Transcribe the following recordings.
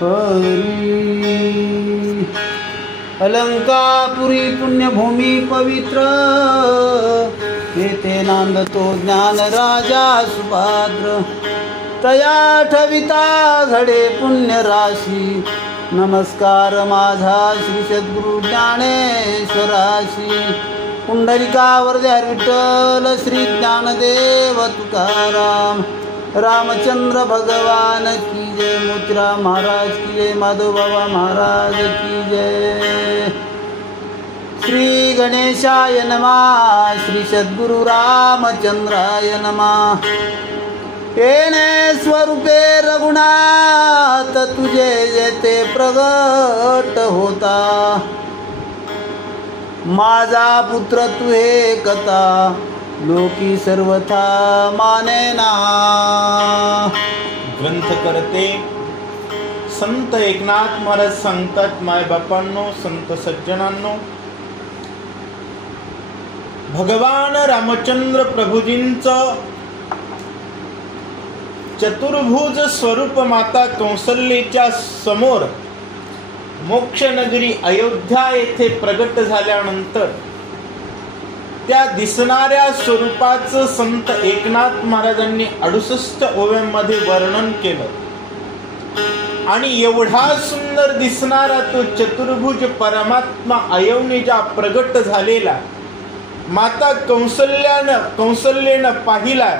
हरी. अलंकापुरी पुण्यभूमी पवित्र, येथे नांदतो ज्ञान राजा सुभाद्र. तया ठविता घडे पुण्य राशी, नमस्कार माझा श्री सद्गुरु ज्ञानेश्वराशी. पुंडलिकावर हरी विठ्ठल श्री ज्ञानदेव तुकाराम. रामचंद्र भगवान की जय. मोतीराम महाराज की जय. माधव बाबा महाराज की जय. श्री गणेशाय नमः. श्री सद्गुरु रामचंद्राय नमः. येणे स्वरूपे रघुनाथ तुझे येते प्रगट होता. माझा पुत्र तू हे कथा, लोकी सर्वथा मानेना. ग्रंथ करते संत एकनाथ महाराज सांगतात, माय बापांनो, संत सज्जनांनो, भगवान रामचंद्र प्रभूजींचं चतुर्भुज स्वरूप माता कौसल्याच्या समोर मोक्षनगरी अयोध्या येथे प्रगट झाल्यानंतर त्या दिसणाऱ्या स्वरूपाचं संत एकनाथ महाराजांनी 68 ओव्यांमध्ये वर्णन केलं. आणि एवढा सुंदर दिसणारा तो चतुर्भुज परमात्मा अयोनिजा प्रगट झालेला माता कौसल्यानं पाहिला.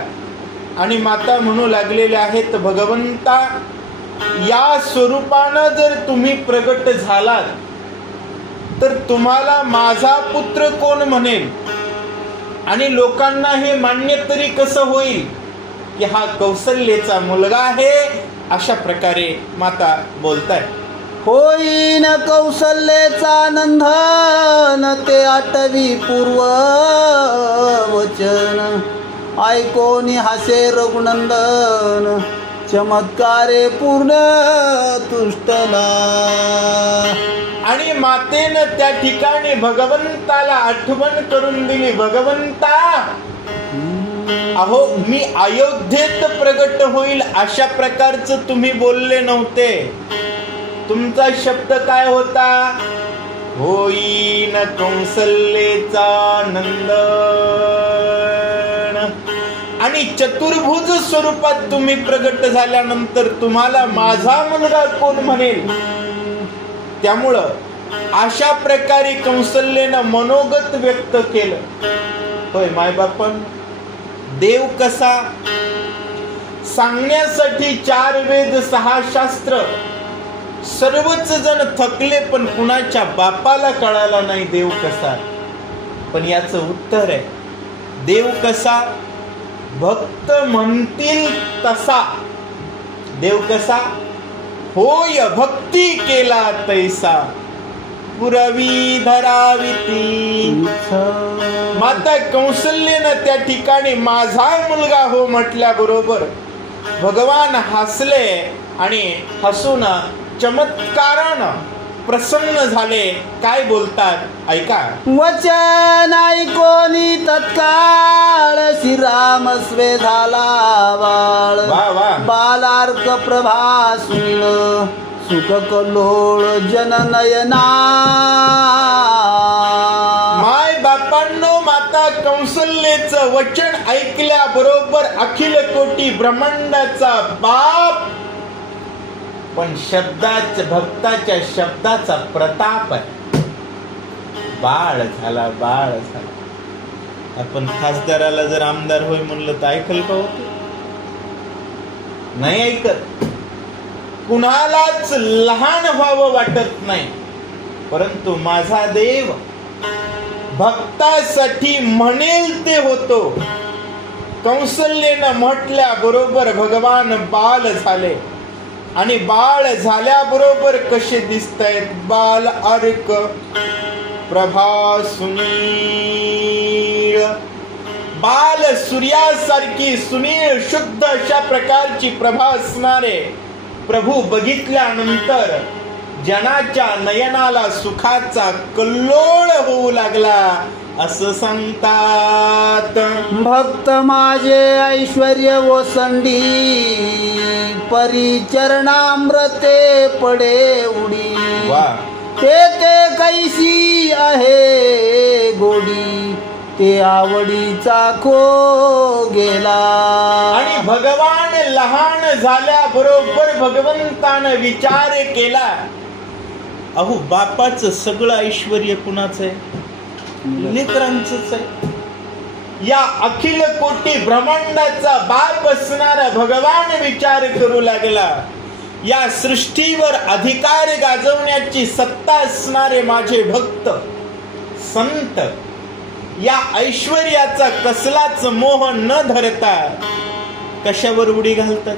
आणि माता म्हणू लागलेल्या आहेत, भगवंता, या स्वरूपानं जर तुम्ही प्रगट झालात तर तुम्हाला माझा पुत्र कोण म्हणेल, आणि लोकांना हे मान्य तरी कसं होईल की हा कौसल्याचा मुलगा आहे. अशा प्रकारे माता बोलताय. होईन कौसल्याचा नंदन, ते 8वी पूर्व वचन. ऐकोनी हासे रघुनंदन, चमत्कारे पूर्ण तुष्टला. आणि मातेनं त्या ठिकाणी भगवंताला आठवण करून दिली. भगवंता, अहो मी अयोध्येत प्रगट होईल अशा प्रकारचं तुम्ही बोलले नव्हते. तुमचा शब्द काय होता? होईन कौसल्याचा नंदन. आणि चतुर्भुज स्वरूपात तुम्ही प्रगट झाल्यानंतर तुम्हाला माझा मुलगा कोण म्हणेल. त्यामुळं अशा प्रकारे कौसल्यानं मनोगत व्यक्त केलं. होय मायबापन, देव कसा सांगण्यासाठी 4 वेद 6 शास्त्र सर्वच जण थकले, पण कुणाच्या बापाला कळाला नाही देव कसा. पण याचं उत्तर आहे, देव कसा, भक्त म्हणतील तसा. देव कसा, होय भक्ती केला तैसा, पुरवी धराविती. माता कौसल्यानं त्या ठिकाणी माझा मुलगा हो म्हटल्याबरोबर भगवान हसले आणि हसून चमत्कारानं प्रसन्न झाले. काय बोलतात ऐका. वचन ऐकोनी तत्काळ श्रीराम स्वे झाला बाळ. बालार्क प्रभासून सुख कल्लोळ जननयना. माय बापांनो, माता कौसल्याचं वचन ऐकल्याबरोबर अखिल कोटी ब्रह्मांडाचा बाप, पण भक्ताच्या शब्दाचा प्रताप आहे. बाळ झाला, बाळ झाला. आपण खासदाराला जर आमदार होय म्हणलं तर ऐकल का होत? नाही ऐकत. कुणालाच लहान व्हावं वाटत नाही. परंतु माझा देव भक्तासाठी म्हणेल ते होतो. कौसल्यानं म्हटल्याबरोबर भगवान बाल झाले. आणि बाळ झाल्याबरोबर कसे दिसतायत? बाल अर्क प्रभा सुनीळ. बाल सूर्यासारखी सुनीळ शुद्ध अशा प्रकारची प्रभा असणारे प्रभू बघितल्यानंतर जनाच्या नयनाला सुखाचा कल्लोळ होऊ लागला. असं सांगतात. भक्त माझे ऐश्वर्य ओसंडी, परिचरणामृते पडे उडी. वा. ते कैसी आहे गोडी, ते आवडीचा खो गेला. आणि भगवान लहान झाल्याबरोबर भगवंतानं विचार केला, अहो बापाचं सगळं ऐश्वर्य कुणाचं आहे? लेकरांचंच आहे. या अखिल कोटी ब्रह्मांडाचा बाप असणारा भगवान विचार करू लागला, या सृष्टीवर अधिकार गाजवण्याची सत्ता असणारे माझे भक्त संत या ऐश्वर्याचा कसलाच मोह न धरता कशावर उडी घालतात?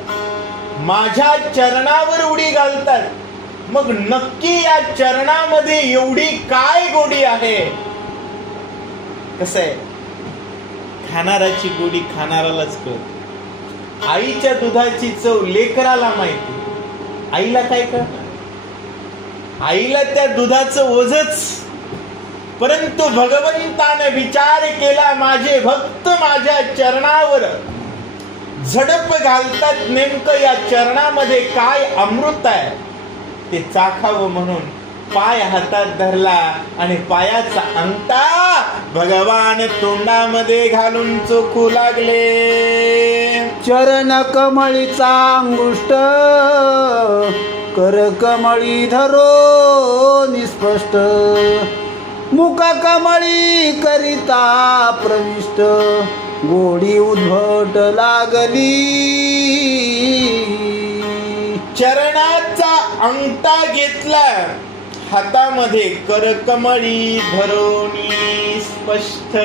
माझ्या चरणावर उडी घालतात. मग नक्की या चरणामध्ये एवढी काय गोडी आहे? कसं आहे, खाणाराची गोडी खाणारालाच कळत. आईच्या दुधाची चव लेकराला माहिती, आईला काय करणार? आईला त्या दुधाचं ओझच. परंतु भगवंताने विचार केला, माझे भक्त माझ्या चरणावर झडप घालतात, नेमकं या चरणामध्ये काय अमृत आहे ते चाखावं म्हणून पाय हातात धरला आणि पायाचा अंगठा भगवान तोंडामध्ये घालून चोखू लागले. चरण कमळीचा अंगुष्ट, कर कमळी धरो निस्पष्ट, मुख कमळी करिता प्रविष्ट, गोडी उद्भट लागली. चरणाचा अंगठा घेतला हातामध्ये, करकमळी धरोनी स्पष्ट,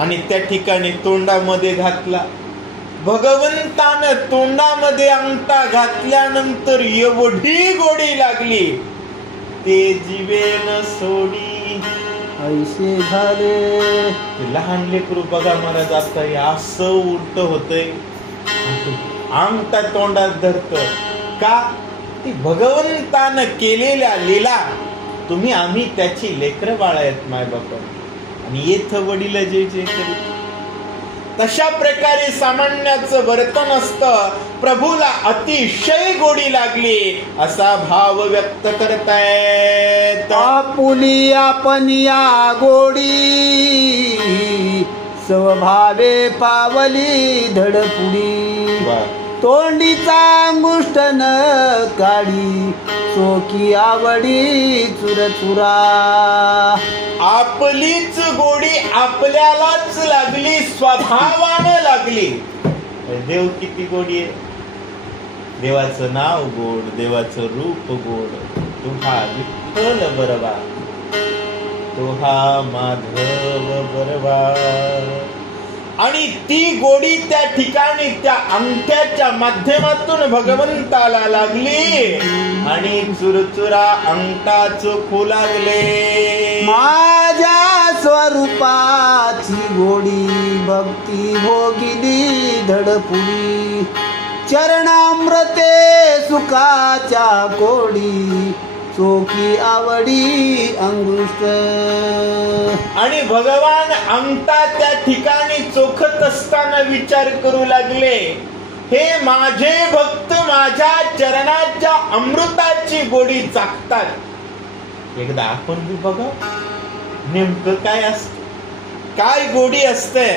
आणि त्या ठिकाणी तोंडामध्ये घातला. भगवंतानं तोंडामध्ये अंगठा घातल्यानंतर एवढी गोडी लागली, ते जीवेन सोडी ऐसे झाले. लहान लेकरू बघा महाराज, आता असं उलट होतंय, अंगठा तोंडात धरत का? ती भगवंतानं केलेल्या लीला. तुम्ही आम्ही त्याची लेकर बाळ आहेत माय बापा, आणि येथ वडील जे जे करीत. तशा प्रकारे सामान्याचं वर्तन असतं. प्रभूला अतिशय गोडी लागली असा भाव व्यक्त करतायत. आपुली आपण या गोडी, स्वभावे पावली धडपुडी. तोंडीचा अंगुष्ठ न काढी, चोकी आवडी चुरचुरा. आपलीच गोडी आपल्यालाच लागली, स्वभावानं लागली. देव किती गोडी आहे. देवाचं नाव गोड, देवाचं रूप गोड. तू हा विठ्ठल बरवा, तो हा माधव बरवा. आणि ती गोडी त्या ठिकाणी त्या अंगठ्याच्या माध्यमातून भगवंताला लागली आणि चुरचुरा अंगठा चोखू लागले. माझ्या स्वरूपाची गोडी, भक्ती भोगिली धडपुडी. चरणामृते सुखाच्या कोडी, चोखी आवडी अंगुष्ठ. आणि भगवान अंगठा त्या ठिकाणी चोखत असताना विचार करू लागले, हे माझे भक्त माझ्या चरणाच्या अमृताची गोडी चाखतात. एकदा आपण बी बघा नेमकं काय असत, काय गोडी असते.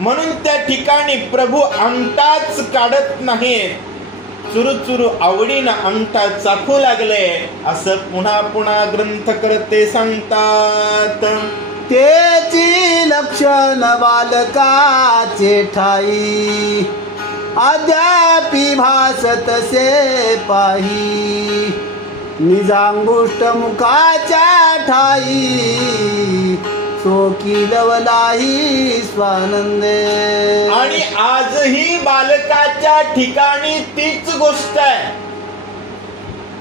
म्हणून त्या ठिकाणी प्रभू अंगठाच काढत नाहीत, चुरुचुरु आवडीनं अंगठा चाखू लागले असं पुन्हा पुन्हा ग्रंथकर्ते सांगतात. तेची लक्षण बालकाचे ठाई, अद्यापि भासत से पाही. निजांगुष्ट मुखाच्या ठाई, चोकी लवलाही स्वानंदे. आणि आजही बालकाच्या ठिकाणी तीच गोष्ट आहे.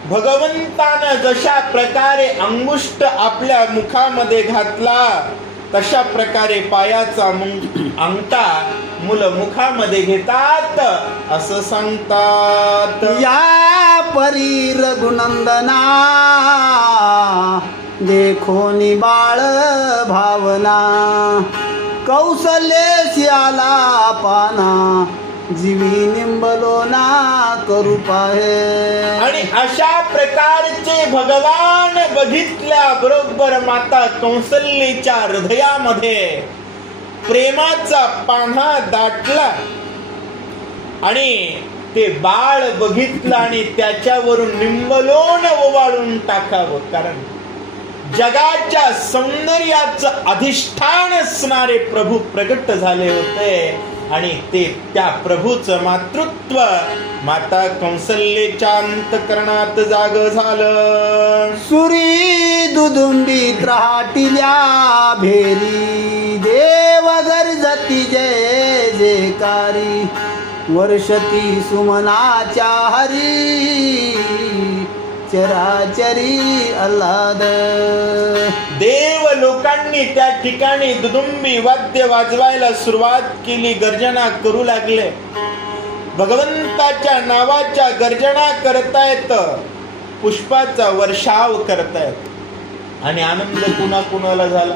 भगवंतानं जशा प्रकारे अंगुष्ट आपल्या मुखामध्ये घातला, तशा प्रकारे पायाचा अंगठा मुलं मुखामध्ये घेतात असं सांगतात. या परी रघुनंदना, देखोनी बाळ भावना कौशल्य आला पाना जीवी निंबलो ना करू पाहे. आणि अशा प्रकारचे भगवान बघितल्या बरोबर माता कौसल्याच्या हृदयामध्ये प्रेमाचा पान्हा दाटला आणि ते बाळ बघितलं आणि त्याच्यावरून निंबलोन ओवाळून टाकावं. कारण जगाच्या सौंदर्याचं अधिष्ठान असणारे प्रभू प्रगट झाले होते आणि ते त्या प्रभूचं मातृत्व माता कौसल्याच्या अंतकरणात जाग झालं. सुरी दुदुंबीत राहटिल्या भेरी देव गरजती जय जयकारी वर्षती सुमनाच्या हरी चराचरी आल्हाद. देव लोकांनी त्या ठिकाणी दुदुंबी वाद्य वाजवायला सुरुवात केली, गर्जना करू लागले. भगवंताच्या नावाच्या गर्जना करतायत, पुष्पाचा वर्षाव करतायत आणि आनंद कुणा कुणाला झाला,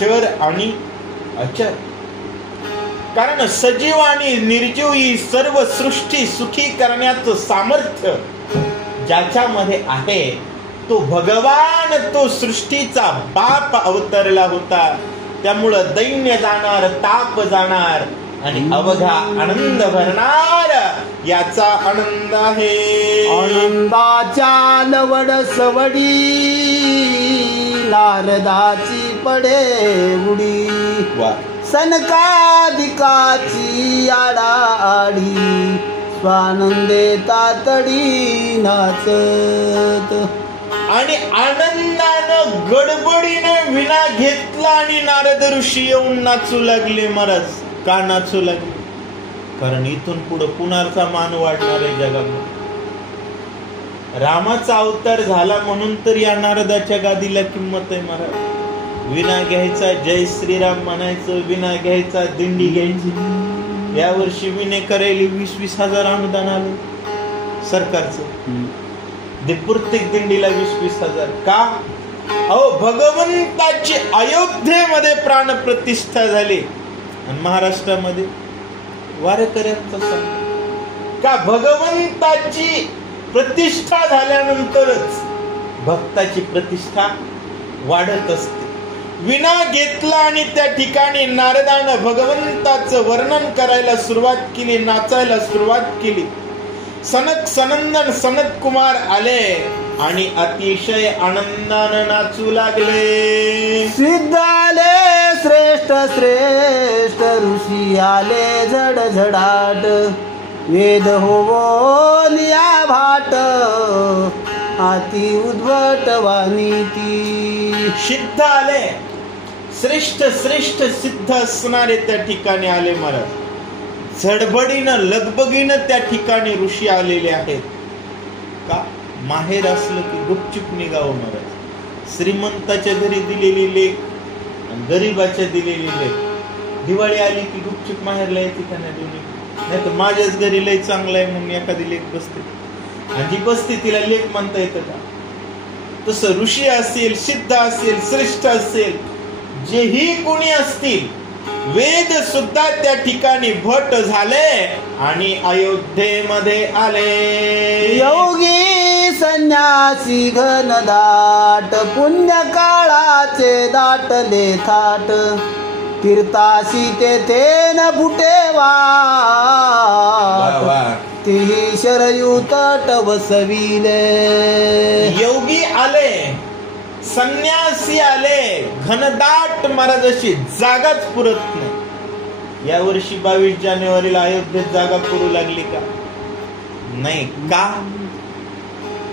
शर आणि अचर. कारण सजीव आणि निर्जीव ही सर्व सृष्टी सुखी करण्याचं सामर्थ्य ज्याच्यामध्ये आहे तो भगवान, तो सृष्टीचा बाप अवतरला होता. त्यामुळं दैन्य जाणार, ताप जाणार आणि अवघा आनंद भरणार याचा आनंद आहे. आनंदाच्या लवड सवडी नारदाची पडे उडी सनकादिकाची आडाआडी स्वानंदे तातडी नाचत. आणि आनंदानं गडबडीनं विना घेतला आणि नारद ऋषी येऊन नाचू लागले. महाराज का नाचू लागले? कारण इथून पुढे कुणाचा मान वाढणार आहे जगामध्ये. रामाचा अवतार झाला म्हणून तर या नारदाच्या गादीला किंमत आहे महाराज. विना घ्यायचा जय श्रीराम म्हणायचं, विना घ्यायचा दिंडी घ्यायची. यावर्षी विने करेली 20-20 हजार अनुदान आलं सरकारचं. प्रत्येक दिंडीला 20-20 हजार का? अहो भगवंताची अयोध्येमध्ये प्राण प्रतिष्ठा झाली आणि महाराष्ट्रामध्ये वारकऱ्यांचा संघ का? भगवंताची प्रतिष्ठा झाल्यानंतरच भक्ताची प्रतिष्ठा वाढत असते. विना घेतला आणि त्या ठिकाणी नारदानं भगवंताचं वर्णन करायला सुरुवात केली, नाचायला सुरुवात केली. सनक सनंदन सनत कुमार आले आणि अतिशय आनंदानं नाचू लागले. सिद्ध आले श्रेष्ठ श्रेष्ठ ऋषी आले झड झडाट वेद होवो निया भाट आती उद्भट वाणी ती. सिद्ध आले, श्रेष्ठ श्रेष्ठ सिद्ध असणारे त्या ठिकाणी आले महाराज. झडबडीनं लगबगीनं त्या ठिकाणी ऋषी आलेले आहेत. का? माहेर असलं की गुपचूप निघावं महाराज. श्रीमंताच्या घरी दिलेली लेख आणि गरीबाच्या दिलेली लेख. दिवाळी आली की गुपचूप माहेरला येते का नाही? नाही तर माझ्याच घरी लय चांगलं आहे म्हणून एखादी लेख बसते आणि जी बसते तिला लेख म्हणता येतं का? तसं ऋषी असेल, सिद्ध असेल, श्रेष्ठ असेल, जेही कोणी असतील, वेद सुद्धा त्या ठिकाणी भट झाले आणि अयोध्येमध्ये आले. योगी संन्यासी घनदाट पुण्य काळाचे दाटले थाट तीर्थासी तेथे न फुटे वाट ती शरयू तट वसविले. योगी आले, संन्यासी आले, घनदाट महाराजाची जागाच पुरत नाही. यावर्षी 22 जानेवारीला अयोध्येत जागा पुरू लागली का? नाही. का?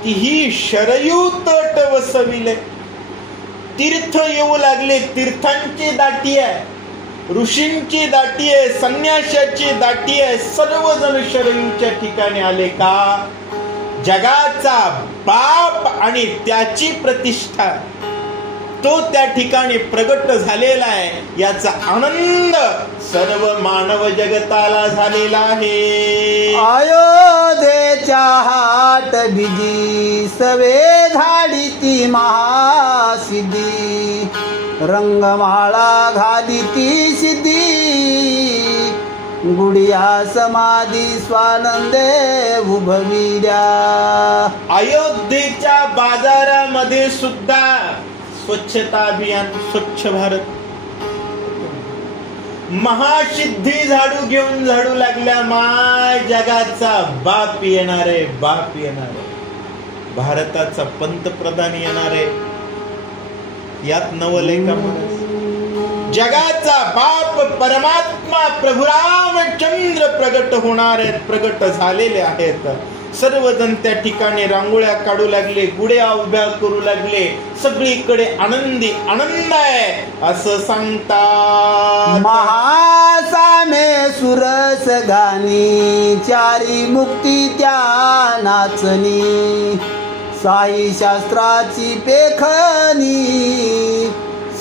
तीही शरयू तट वसविले. तीर्थ येऊ लागले. तीर्थांची दाटी आहे, ऋषींची दाटी आहे, संन्याशाची दाटी आहे. सर्वजण शरयूच्या ठिकाणी आले का? जगाचा बाप आणि त्याची प्रतिष्ठा तो त्या ठिकाणी प्रगट झालेला आहे. याचा आनंद सर्व मानव जगताला झालेला आहे. अयोध्येच्या वाट भिजी सवे झाडी ती महासिद्धी रंगमाळा घाली ती सिद्धी गुडिया समाधी स्वानंदे उभविल्या. अयोध्येच्या बाजारामध्ये सुद्धा स्वच्छता अभियान स्वच्छ भारत महासिद्धी झाडू घेऊन झाडू लागल्या. माय जगाचा बाप येणार आहे, बाप येणार आहे, भारताचा पंतप्रधान येणार आहे. यात नवलय का म्हणा. जगाचा बाप परमात्मा प्रभू रामचंद्र प्रगट होणार आहेत, प्रगट झालेले आहेत. सर्वजण त्या ठिकाणी रांगोळ्या काढू लागले, गुड्या उभ्या करू लागले. सगळीकडे आनंदी आनंद आहे असं सांगतात. महासामे सुरस गाणी चारी मुक्ती त्या नाचणी साई शास्त्राची पेखणी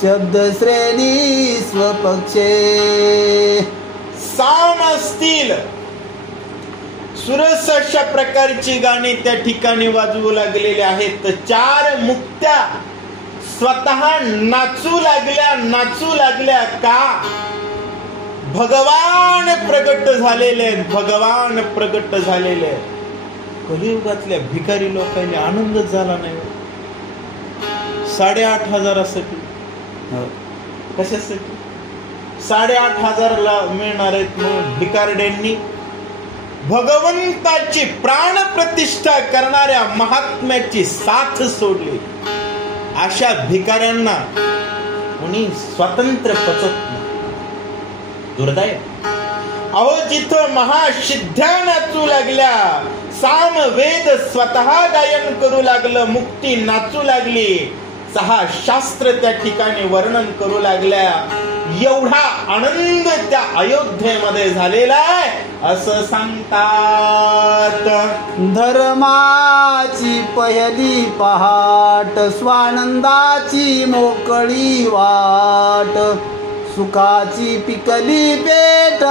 शब्द श्रेणी स्वपक्षे. साम असतील सुरस अशा प्रकारची गाणी त्या ठिकाणी वाजवू लागलेले आहेत. चार मुक्त्या स्वतः नाचू लागल्या का भगवान प्रगट झालेले आहेत, भगवान प्रगट झालेले आहेत. कलियुगातल्या भिकारी लोकांनी आनंदच झाला नाही. 8,500साठी कशासाठी 8,500ला मिळणार आहेत म्हणून भिकारड्यांनी भगवंताची प्राण प्रतिष्ठा करणाऱ्या महात्म्याची साथ सोडली. अशा भिकाऱ्यांना कोणी स्वातंत्र्य पचत नाही. दुर्दैव. अहो जिथं महासिद्ध्या नाचू लागल्या, साम वेद स्वतः गायन करू लागलं, मुक्ती नाचू लागली, 6 शास्त्र त्या ठिकाणी वर्णन करू लागल्या. एवढा आनंद त्या अयोध्येमध्ये झालेला आहे असं सांगतात. धर्माची पहिली पहाट स्वानंदाची मोकळी वाट सुखाची पिकली पेट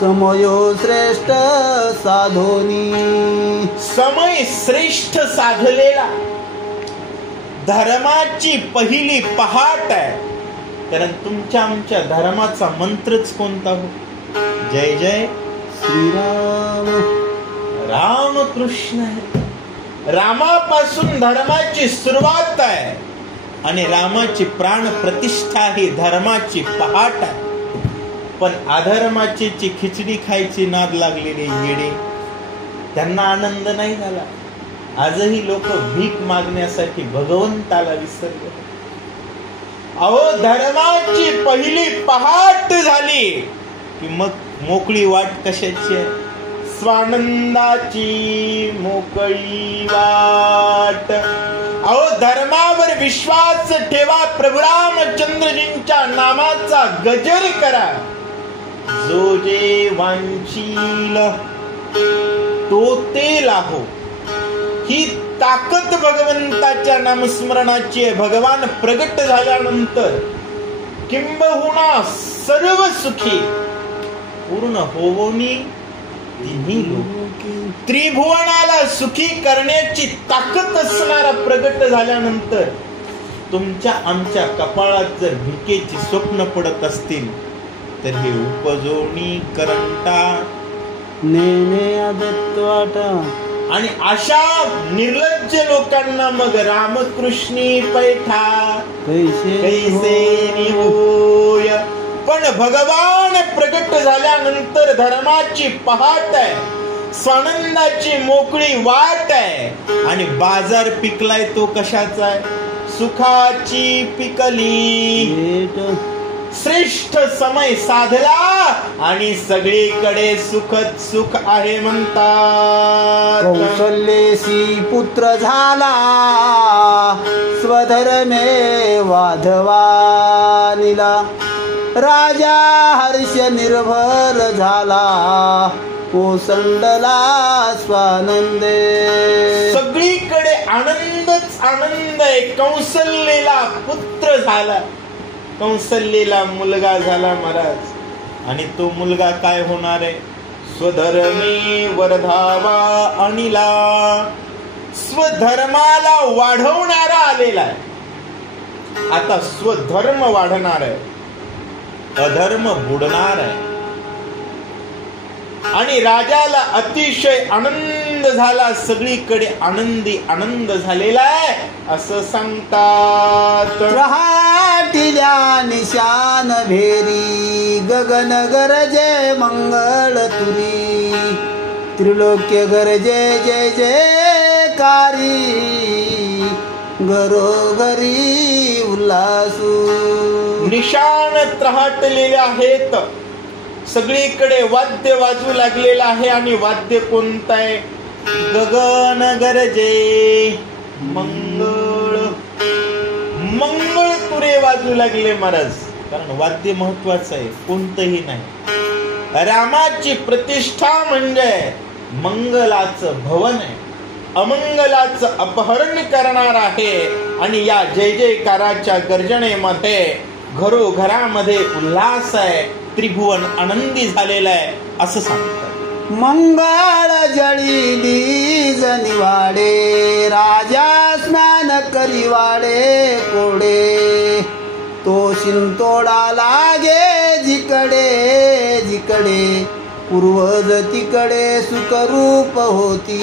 समयो श्रेष्ठ साधोनी. समय श्रेष्ठ साधलेला धर्माची पहिली पहाट आहे. कारण तुमच्या आमच्या धर्माचा मंत्रच कोणता हो? जय जय श्रीराम. रामकृष्ण. रामापासून धर्माची सुरुवात आहे आणि रामाची प्राण प्रतिष्ठा ही धर्माची पहाट आहे. पण अधर्माची खिचडी खायची नाद लागलेले येडे, त्यांना आनंद नाही झाला. आजही लोक भीक मागण्यासाठी भगवंताला विसरले. अहो धर्माची पहिली पहाट झाली की मग मोकळी वाट कशाची आहे? स्वानंदाची मोकळी वाट. अहो धर्मावर विश्वास ठेवा, प्रभू रामचंद्रजींच्या नामाचा गजर करा. जो जे वांछील तो ते लाहो. ही ताकद भगवंताच्या नामस्मरणाची आहे. भगवान प्रगट झाल्यानंतर किंबहुना सर्व सुखी पूर्ण होवोनी तिन्ही लोक. त्रिभुवनाला सुखी करण्याची ताकद असणारा प्रगट झाल्यानंतर तुमच्या आमच्या कपाळात जर भिकेची स्वप्न पडत असतील तर हे उपजोनी करंटा नेने आदत्वाटा. आणि अशा निर्लज्ज लोकांना मग रामकृष्णी पैठा कैसे निहोय. पण भगवान प्रगट झाल्यानंतर धर्माची पहाट आहे, स्वानंदाची मोकळी वाट आहे आणि बाजार पिकलाय तो कशाचा आहे? सुखाची पिकली. श्रेष्ठ समय साधला आणि सगळीकडे सुखच सुख आहे म्हणतात. कौशल्येसी पुत्र झाला स्वधर्मे वाधवानिला राजा हर्ष निर्भर झाला कोसंडला स्वानंदे. सगळीकडे आनंदच आनंद आहे. कौशल्येला पुत्र झाला, कौशल्येला मुलगा झाला महाराज. आणि तो मुलगा काय होणार आहे? स्वधर्मी वर्धावा अनिला. स्वधर्माला वाढवणारा आलेला आहे, आता स्वधर्म वाढणार आहे, अधर्म बुडणार आहे. आणि राजाला अतिशय आनंद झाला, सगळीकडे आनंदी आनंद झालेला आहे असं सांगतात. रहाटिल्या निशान भेरी गगन गरजे मंगळ तुरी. त्रिलोक्य गरजे जय जयकारी घरोघरी उल्हासू. निशाण त्रहाटलेले आहेत, सगळीकडे वाद्य वाजू लागलेलं आहे. आणि वाद्य कोणतं आहे? गगन गरजे मंगळ. मंगळ तुरे वाजू लागले महाराज, कारण वाद्य महत्वाचं आहे, कोणतंही नाही. रामाची प्रतिष्ठा म्हणजे मंगलाचं भवन आहे, अमंगलाचं अपहरण करणार आहे. आणि या जय जयकाराच्या गर्जनेमध्ये घरोघरामध्ये उल्हास आहे, त्रिभुवन आनंदी झालेला आहे असं सांगतात. मंगळ जळीली जनिवाडे राजा स्नान करी वाडे कोडे. तो शिंतोडा लागे जिकडे जिकडे पूर्वज तिकडे सुखरूप होती.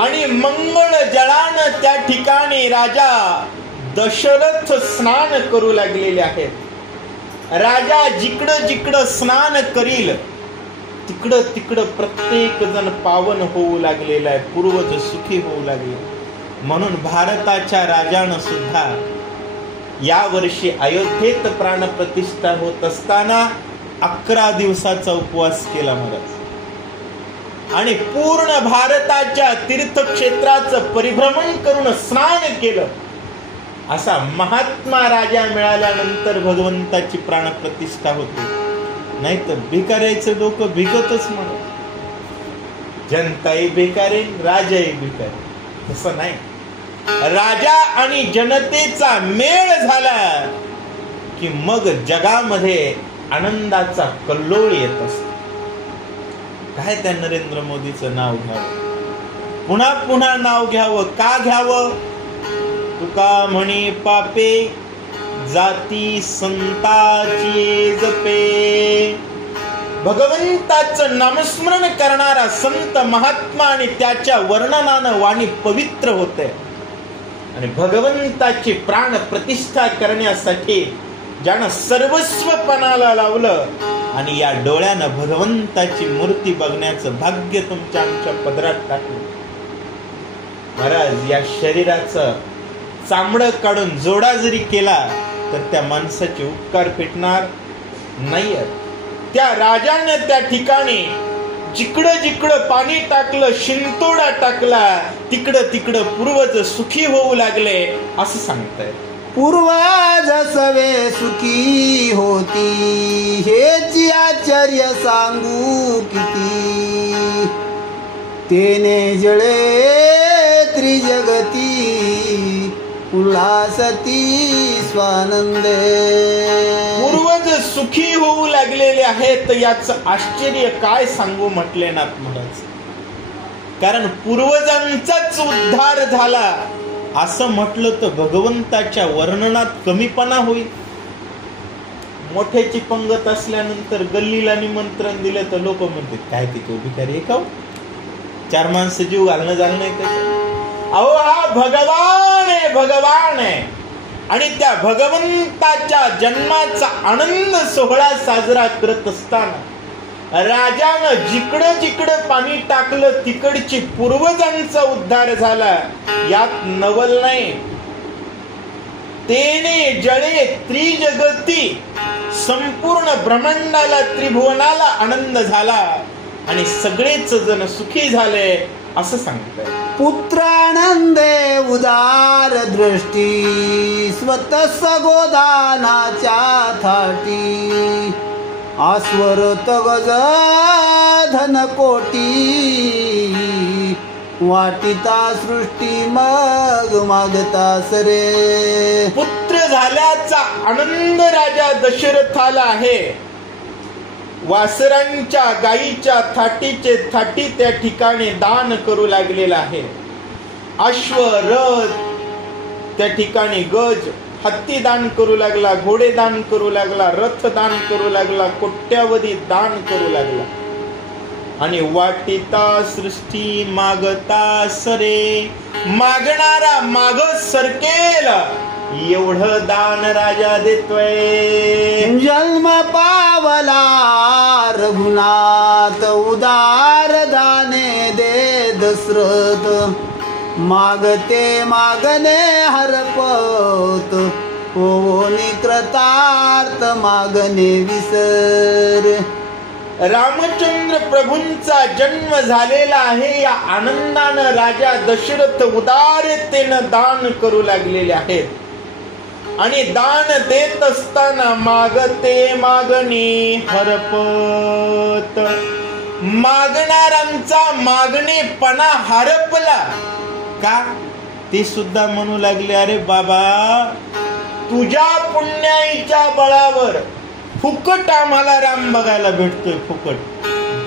आणि मंगळ जळान त्या ठिकाणी राजा दशरथ स्नान करू लागलेले आहेत. राजा जिकडं जिकडं स्नान करील तिकडं तिकडं प्रत्येक जण पावन होऊ लागलेला आहे, पूर्वज सुखी होऊ लागले. म्हणून भारताच्या राजानं सुद्धा या वर्षी अयोध्येत प्राणप्रतिष्ठा होत असताना 11 दिवसाचा उपवास केला महाराज. आणि पूर्ण भारताच्या तीर्थक्षेत्राचं परिभ्रमण करून स्नान केलं. असा महात्मा राजा मिळाल्यानंतर भगवंताची प्राणप्रतिष्ठा होते. नाही तर भिकाऱ्याचं डोकं भिकतच म्हणत. जनताही भिकारे, राजाही भिकारे, तसं नाही. राजा आणि जनतेचा मेळ झाला की मग जगामध्ये आनंदाचा कल्लोळ येत असतो. काय त्या नरेंद्र मोदीचं नाव घ्यावं, पुन्हा पुन्हा नाव घ्यावं, का घ्यावं? तुका म्हणे पापे जाती संताची जपे. भगवंताचं नामस्मरण करणारा संत महात्मा आणि त्याच्या वर्णनानं वाणी पवित्र होते. आणि भगवंताची प्राण प्रतिष्ठा करण्यासाठी ज्यानं सर्वस्व पणाला लावलं आणि या डोळ्यानं भगवंताची मूर्ती बघण्याचं भाग्य तुमच्या आमच्या पदरात टाकलं. महाराज, या शरीराचं चामडं काढून जोडा जरी केला तर त्या माणसाचे उपकार फिटणार नाही. त्या राजाने त्या ठिकाणी जिकडं जिकडं पाणी टाकलं, शिंतोडा टाकला, तिकडं तिकडं पूर्वज सुखी होऊ लागले असं सांगताय. पूर्वज सवे सुखी होती हेची आश्चर्य सांगू किती. तेने जळे त्रिजगती उल्हासती स्वानंद. पूर्वज सुखी होऊ लागलेले आहेत, याचं आश्चर्य काय सांगू म्हटले नाथ महाराज. कारण पूर्वजांचाच उद्धार झाला असं म्हटलं तर भगवंताच्या वर्णनात कमीपणा होईल. मोठ्याची पंगत असल्यानंतर गल्लीला निमंत्रण दिलं तर लोक म्हणते काय तिथे भिकारी का, 4 माणसं जीव घालणं झालं नाही त्याच्यात. अहो, हा भगवान आहे, भगवान आहे. आणि त्या भगवंताच्या जन्माचा आनंद सोहळा साजरा करत असताना राजानं जिकडं जिकडं पाणी टाकलं तिकडची पूर्वजांचा उद्धार झाला, यात नवल नाही. तेने जळे त्रिजगती, संपूर्ण ब्रह्मांडाला त्रिभुवनाला आनंद झाला आणि सगळेच जण सुखी झाले असं सांगताय. पुत्रानंदे उदार दृष्टी स्वतः गोदानाच्या थाटी. आस्वर तगज धनकोटी वाटिता सृष्टी मग मागता सरे. पुत्र झाल्याचा आनंद राजा दशरथाला आहे. वासरांच्या गायीच्या थाटीचे थाटी त्या ठिकाणी दान करू लागलेला आहे. अश्व रथ त्या ठिकाणी गज हत्ती दान करू लागला, घोडे दान करू लागला, रथ दान करू लागला, कोट्यावधी दान करू लागला. आणि वाटिता सृष्टी मागता सरे, मागणारा माग सरकेल एवढं दान राजा देतोय. जन्म पावला रघुनाथ उदार दाने दे दशरथ, मागते मागणे हरपत होनी कृतार्थ मागणे विसर. रामचंद्र प्रभूंचा जन्म झालेला आहे. या आनंदानं राजा दशरथ उदारतेनं दान करू लागलेले आहेत. आणि दान देत असताना मागते मागणी हरपत, मागणाऱ्यांचा मागणेपणा हरपला का? ते सुद्धा म्हणू लागले, अरे बाबा तुझ्या पुण्याईच्या बळावर फुकट आम्हाला राम बघायला भेटतोय, फुकट.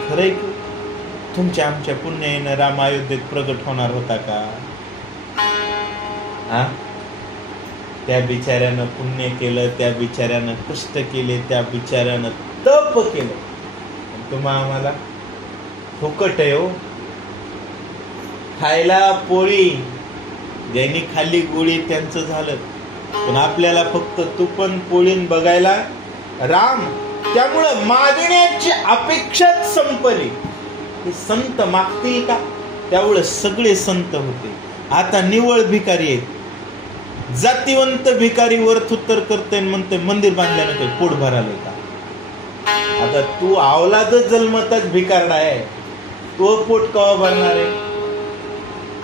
खरंय की तुमच्या आमच्या पुण्याईनं राम अयोध्येत प्रगट होणार होता का? त्या बिचाऱ्यानं पुण्य केलं, त्या बिचाऱ्यानं कष्ट केले, त्या बिचाऱ्यानं तप केलं. तुम्हा आम्हाला फुकट आहे हो. खायला पोळी, ज्यांनी खाल्ली गोळी त्यांचं झालं, पण आपल्याला फक्त तूपन पोळीन बघायला राम. त्यामुळं मागण्याची अपेक्षाच संपली. हे संत मागतील का? त्यामुळे सगळे संत होते. आता निवळ भिकारी आहेत. जातीवंत भिकारी वरथुत्तर करते म्हणते मंदिर बांधल्यानं काही पोट भरालंय का? आता तू अवलादच जन्मताच भिकारडा आहे, तो पोट कवा भरणार आहे?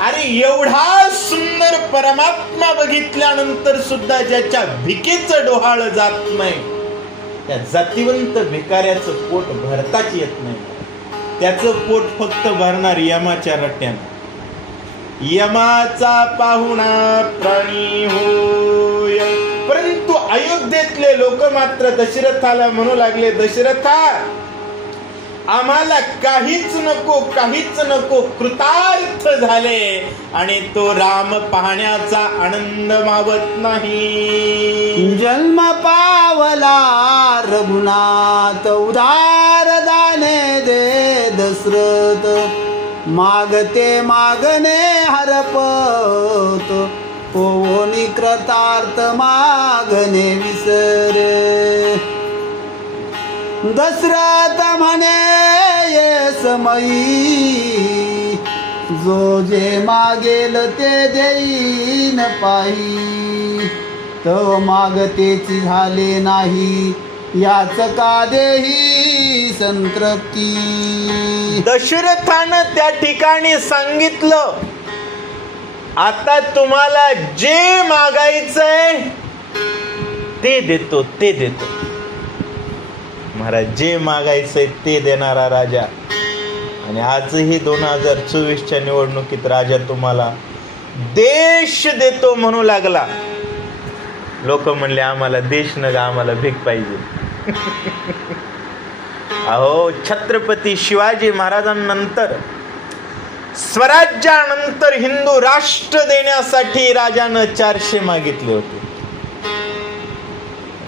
अरे एवढा सुंदर परमात्मा बघितल्यानंतर सुद्धा ज्याच्या भिकेचं डोहाळ जात नाही, त्या जातीवंत भिकाऱ्याचं पोट भरताच येत नाही. त्याचं पोट फक्त भरणार यमाच्या रट्ट्यानं. यमाचा पाहुणा प्राणी होय. परंतु अयोध्येतले लोक मात्र दशरथाला म्हणू लागले, दशरथा आम्हाला काहीच नको, काहीच नको, कृतार्थ झाले. आणि तो राम पाहण्याचा आनंद मावत नाही. जन्म पावला रघुनाथ उदार दाने दे दशरथ, मागते मागणे हरपत होनी कृतार्थ मागणे विसर. दशरथ म्हणे ये समयी, जो जे मागेल ते देईन पाही, तो मागतेची झाले नाही याच का देही संतृप्ती. दशरथानं त्या ठिकाणी सांगितलं, आता तुम्हाला जे मागायचंय ते देतो, ते देतो. महाराज जे मागायचंय ते देणारा राजा. आणि आजही 2024च्या निवडणुकीत राजा तुम्हाला देश देतो म्हणू लागला. लोक म्हणले आम्हाला देश न गा, आम्हाला भीक पाहिजे. अहो छत्रपती शिवाजी महाराजांनंतर, स्वराज्यानंतर हिंदू राष्ट्र देण्यासाठी राजानं 400 मागितले होते.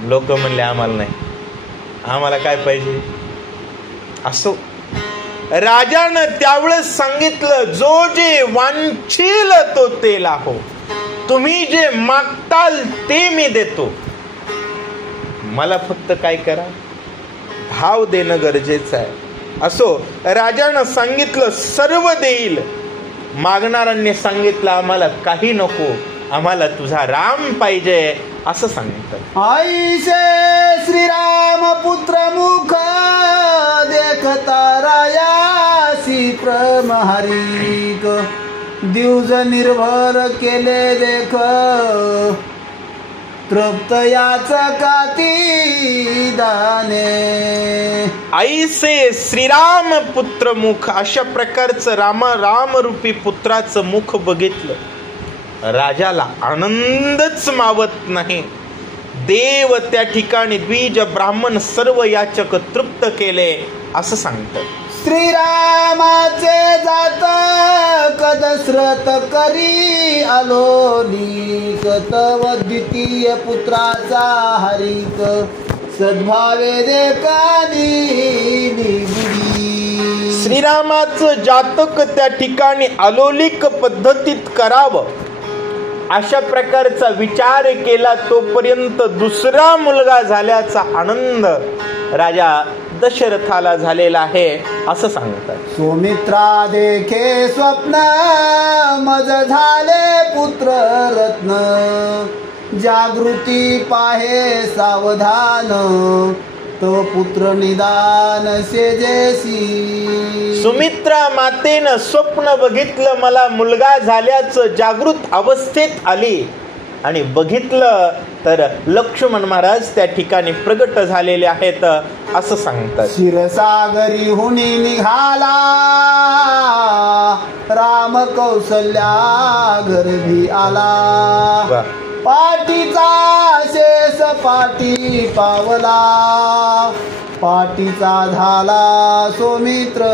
लोक म्हणले आम्हाला नाही, आम्हाला काय पाहिजे. असो राजानं त्यावेळेस सांगितलं, जो जे वांछील तो ते लाहो, तुम्ही जे मागताल ते मी देतो. मला फक्त काय करा, भाव देणं गरजेचं आहे. असो राजानं सांगितलं सर्व देईल. मागणाऱ्यांनी सांगितलं आम्हाला काही नको, आम्हाला तुझा राम पाहिजे असं सांगितलं. आईसे श्रीराम पुत्र मुख देखता रायासी प्रमहारिक, दिवस निर्भर केले देख तृप्त याच काती दाने. आईसे श्रीराम पुत्र मुख, अशा प्रकारचं राम रूपी पुत्राचं मुख बघितलं राजाला आनंदच मावत नाही. देव त्या ठिकाणी द्विज ब्राह्मण सर्व याचक तृप्त केले असं सांगतात. श्रीरामाचे जात दशरथ करी आलोलिक तव द्वितीय पुत्राचा हरिक सद्भावे देकानी निबिडी. श्रीरामाचं जातक त्या ठिकाणी अलोलिक पद्धतीत करावं अशा प्रकारचा विचार केला तोपर्यंत दुसरा मुलगा झाल्याचा आनंद राजा दशरथाला झालेला आहे असं सांगतात. सुमित्रा देखे स्वप्न मज झाले पुत्र रत्न जागृती पाहे सावधान तो पुत्र निदान सेजेसी. सुमित्रा मातेनं स्वप्न बघितलं, मला मुलगा झाल्याचं जागृत अवस्थेत आली आणि बघितलं तर लक्ष्मण महाराज त्या ठिकाणी प्रगट झालेले आहेत असं सांगतात. क्षीरसागरी हुनी निघाला राम कौसल्या गर्भी आला पाठीचा शेष पाठी पावला पाठीचा झाला सौमित्र.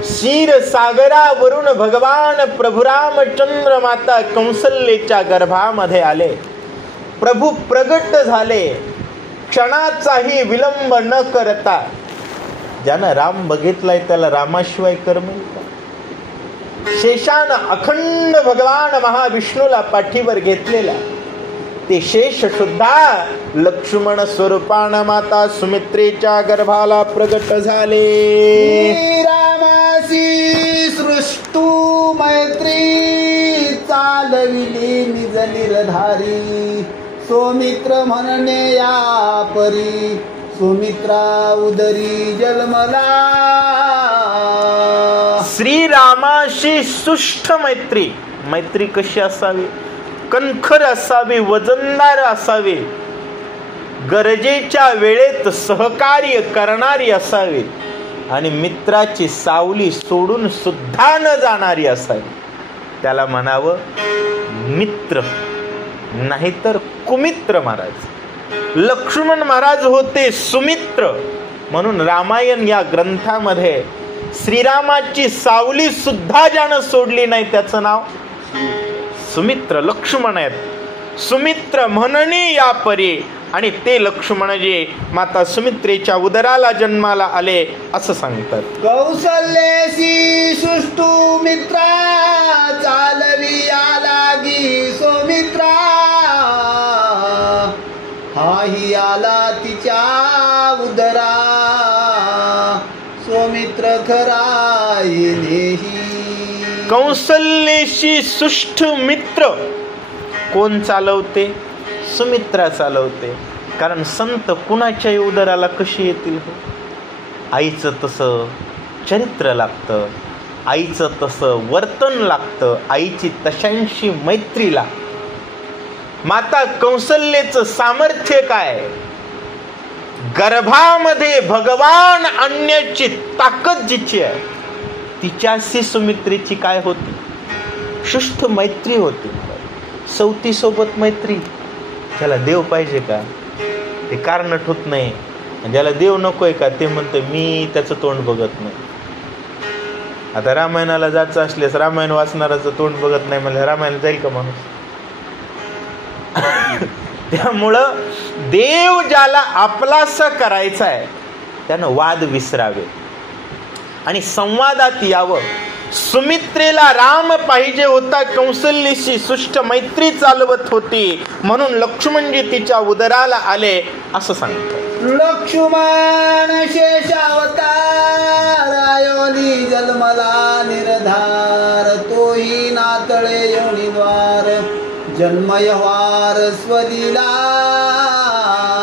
क्षीरसागरावरून भगवान प्रभू रामचंद्र माता कौसल्याच्या गर्भामध्ये आले. प्रभू प्रगट झाले, क्षणाचाही विलंब न करता. ज्यानं राम बघितलाय त्याला रामाशिवाय कर्म. शेषानं अखंड भगवान महाविष्णूला पाठीवर घेतलेला ते शेष सुद्धा लक्ष्मण स्वरूपानं माता सुमित्रेच्या गर्भाला प्रगट झाले. रामासी सृष्टू मैत्री चालविली निज निर्धारी सौमित्र म्हणणे या परी सुमित्रा उदरी जन्मला. श्रीरामाशी सुष्ठ मैत्री. मैत्री कशी असावी? कणखर असावी, वजनदार असावी, गरजेच्या वेळेत सहकार्य करणारी असावी आणि मित्राची सावली सोडून सुद्धा न जाणारी असावी. त्याला म्हणावं मित्र, नाहीतर कुमित्र महाराज. लक्ष्मण महाराज होते सुमित्र, म्हणून रामायण या ग्रंथामध्ये श्रीरामाची सावली सुद्धा ज्यानं सोडली नाही त्याचं नाव सुमित्र. लक्ष्मण आहेत. सुमित्र म्हणणे या परी आणि ते लक्ष्मण जे माता सुमित्रेच्या उदराला जन्माला आले असं सांगतात. कौसल्येशी सुष्टू मित्रा चालवी लागी सौमित्रा हाही आला तिच्या उदरा सौमित्र खरा येनेही. कौसल्येशी सुष्ठ मित्र कोण चालवते? सुमित्रा चालवते. कारण संत कुणाच्याही उदराला कशी येतील? आईचं तसं चरित्र लागतं, आईचं तसं वर्तन लागतं, आईची तशांशी मैत्री लागते. माता कौसल्येचं सामर्थ्य काय? गर्भामध्ये भगवान आणण्याची ताकद जिची आहे तिच्याशी सुमित्रेची काय होती? सुष्ठ मैत्री होती. सवती सोबत मैत्री. ज्याला देव पाहिजे का ते कारणट होत नाही, ज्याला देव नकोय का ते म्हणतं मी त्याचं तोंड बघत नाही. आता रामायणाला जायचं असल्यास रामायण वाचणाराचं तोंड बघत नाही म्हणजे रामायण जाईल का माणूस? त्यामुळं देव ज्याला आपलासा करायचा आहे त्यानं वाद विसरावे आणि संवादात यावं. सुमित्रेला राम पाहिजे होता, कौसल्याशी सुष्ट मैत्री चालवत होती, म्हणून लक्ष्मणजी तिच्या उदराला आले असं सांगतात. लक्ष्मण शेषावतार आयोनी जन्मला निर्धार तोही नातळे योनिद्वार जन्मयवार स्वलीला.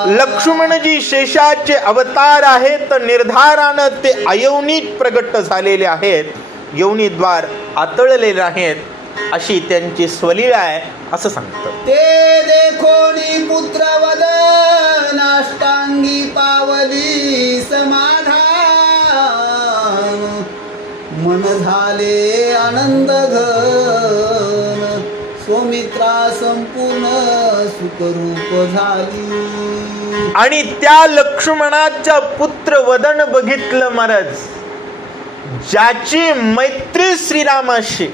लक्ष्मणजी शेषाचे अवतार आहेत, निर्धारानं ते अयोनीत प्रगट झालेले आहेत, योनीद्वार आतळलेले आहेत अशी त्यांची स्वलीला आहे असं सांगतात. ते देखोनी पुत्रवद नाष्टांगी पावली समाधान मन झाले आनंद घन स्वामी सुमित्रा संपूर्ण सुखरूप झाली. आणि त्या लक्ष्मणाच्या पुत्र वदन बघितलं महाराज, ज्याची मैत्री श्रीरामाशी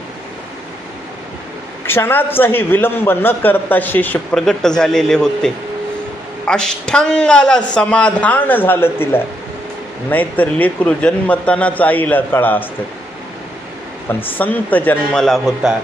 क्षणाचाही विलंब न करता शेष प्रगट झालेले होते. अष्टांगाला समाधान झालं तिला, नाहीतर लेकरू जन्मतानाच आईला कळा असत, पण संत जन्मला होता,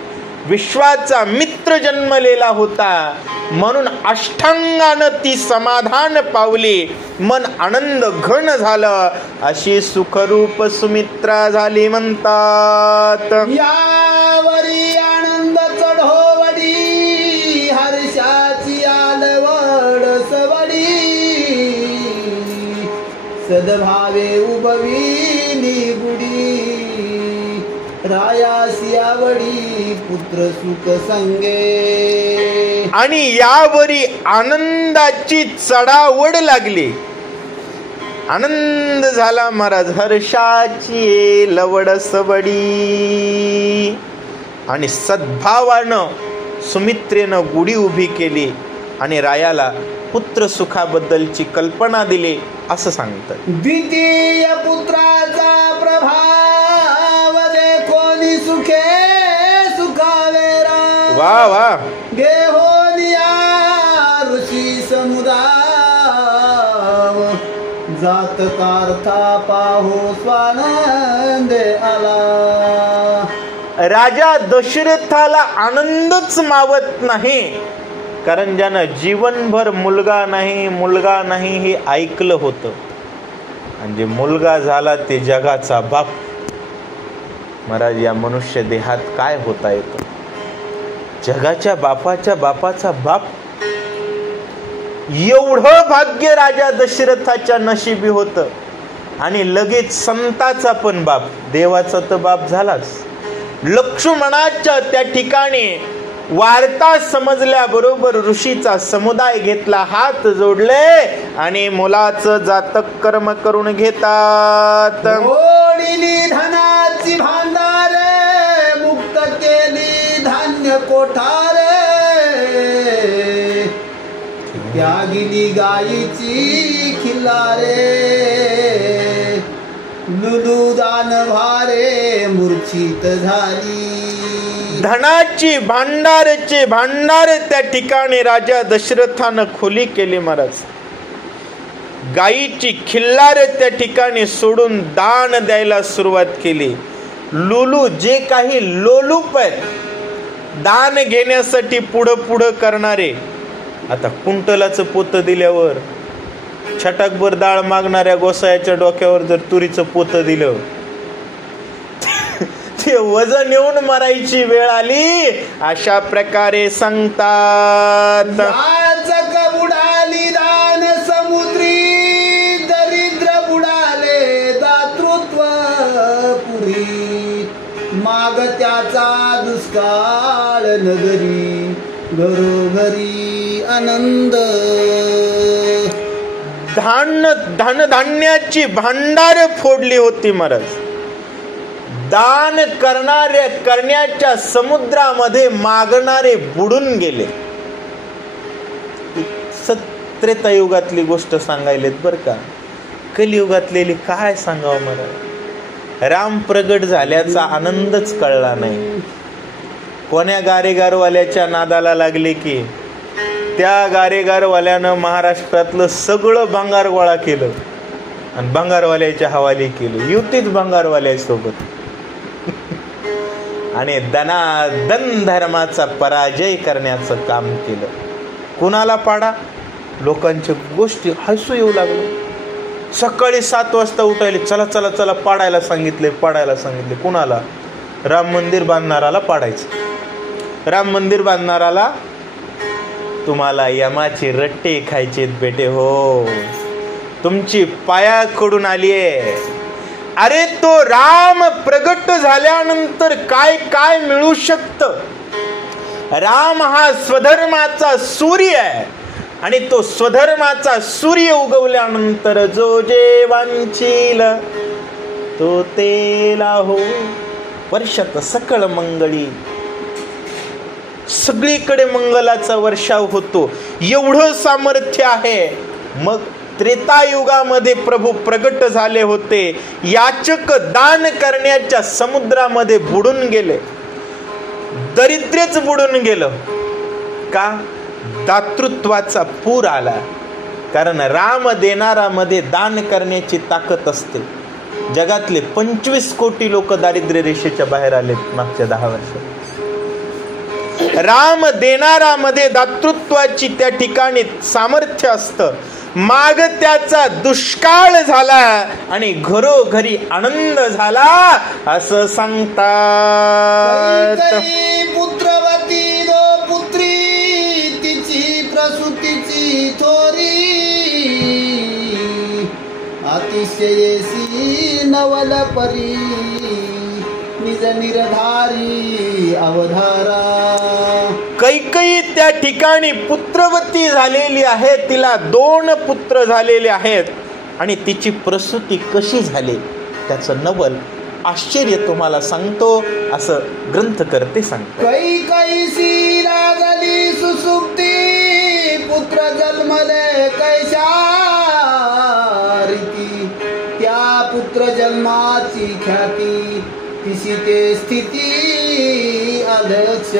विश्वाचा मित्र जन्मलेला होता, म्हणून अष्टांगानं ती समाधान पावली, मन आनंद घन झालं, अशी सुखरूप सुमित्रा झाली म्हणतात. यावरी आनंद चढवडी हर्षाची आलवड सवडी, सद्भावे उभविली गुडी, रायासी आवडी पुत्र सुख संगे. आणि यावरी आनंदाची चढावड लागली, आनंद झाला महाराज, हर्षाची लवड सवडी. आणि सद्भावानं सुमित्रेनं गुढी उभी केली आणि रायाला पुत्र सुखाबद्दलची कल्पना दिली असं सांगतात. द्वितीय पुत्राचा प्रभाव देखोनी सुखे सुखावेरा, वा वा, गेहोनिया ऋषी समुदाय, जात कार्था पाहो स्वानंद आला. राजा दशरथाला आनंदच मावत नाही, कारण ज्यानं जीवनभर मुलगा नाही हे ऐकलं होतं, आणि जे मुलगा झाला ते जगाचा बाप. महाराज, या मनुष्य देहात काय होता येतं, जगाच्या बापाच्या बापाचा बाप. एवढं भाग्य राजा दशरथाच्या नशिबी होतं, आणि लगेच संताचा पण बाप, देवाचा तर बाप झालाच. लक्ष्मणाच्या त्या ठिकाणी वार्ता समजल्याबरोबर ऋषीचा समुदाय घेतला, हात जोडले आणि मुलाचं जातक कर्म करून घेतात. ओढिली धनाची भांडारे, मुक्त केली धान्य कोठारे, त्यागिली गायीची खिल्लारे, लुलू दान भारे मूर्छित झाली. धनाची भांडारचे भांडार त्या ठिकाणी राजा दशरथानं खोली केली महाराज. गायीची खिल्लार त्या ठिकाणी सोडून दान द्यायला सुरुवात केली. लुलू जे काही लोलूप आहेत दान घेण्यासाठी पुढं करणारे, आता कुंटलाचं पोतं दिल्यावर छटाकभर डाळ मागणाऱ्या गोसायाच्या डोक्यावर जर तुरीचं पोतं दिलं, ते वजन येऊन मरायची वेळ आली. अशा प्रकारे सांगतात. बुडाली दान समुद्री, दरिद्र बुडाले दातृत्व पुरी, माग त्याचा दुष्काळ नगरी, घरोघरी आनंद. धनधान्याची भांडार फोडली होती महाराज. दान करण्याच्या समुद्रामध्ये मागणारे बुडून गेले. त्रेतायुगातली गोष्ट सांगायलेत बर का, कलियुगातलेली काय सांगावं महाराज. राम प्रगट झाल्याचा आनंदच कळला नाही. कोण्या गारेगारवाल्याच्या नादाला लागले की त्या गारेगारवाल्यानं महाराष्ट्रातलं सगळं भंगार गोळा केलं आणि भंगारवाल्याच्या हवाली केलं, युतीच भंगारवाल्यासोबत. आणि दनादन धर्माचा पराजय करण्याचं काम केलं. कुणाला पाडा, लोकांच्या गोष्टी हसू येऊ लागले. सकाळी 7 वाजता उठायले, चला चला चला पाडायला सांगितले. कुणाला? राम मंदिर बांधणाराला पाडायचं. राम मंदिर बांधणाराला तुम्हाला यमाचे रट्टे खायचेत बेटे हो, तुमची पायाकडून आलीये. अरे तो राम प्रगट झाल्यानंतर काय काय मिळू शकतं. राम हा स्वधर्माचा सूर्य आहे आणि तो स्वधर्माचा सूर्य उगवल्यानंतर जो जे वांछील तो तेला हो, वर्षात सकळ मंगळी. सगळीकडे मंगलाचा वर्षाव होतो. एवढं सामर्थ्य आहे. मग त्रेतायुगामध्ये प्रभू प्रगट झाले होते. याचक दान करण्याच्या समुद्रामध्ये बुडून गेले. दरिद्रच बुडून गेलं. का? दातृत्वाचा पूर आला. कारण राम देणारामध्ये दान करण्याची ताकद असते. जगातले 25 कोटी लोक दारिद्र्य रेषेच्या बाहेर आले मागच्या 10 वर्षात. राम देणारामध्ये दातृत्वाची त्या ठिकाणी सामर्थ्य असतं. माग त्याचा दुष्काळ झाला आणि घरोघरी आनंद झाला असं सांगतात. पुत्रवती दो पुत्री तिची प्रसूतीची थोरी अतिशयसी नवल परी निज निर्धारी अवधारा. कैकई त्या ठिकाणी पुत्रवती झालेली आहे. तिला 2 पुत्र झालेले आहेत आणि तिची प्रसूती कशी झाली त्याचं नवल आश्चर्य तुम्हाला सांगतो असं ग्रंथकर्ते सांगतात. कैकईसी लागली सुसुप्ती पुत्र जन्मले कैशा रीती त्या पुत्र जन्माची ख्याती तिशी ते स्थिती अलक्ष.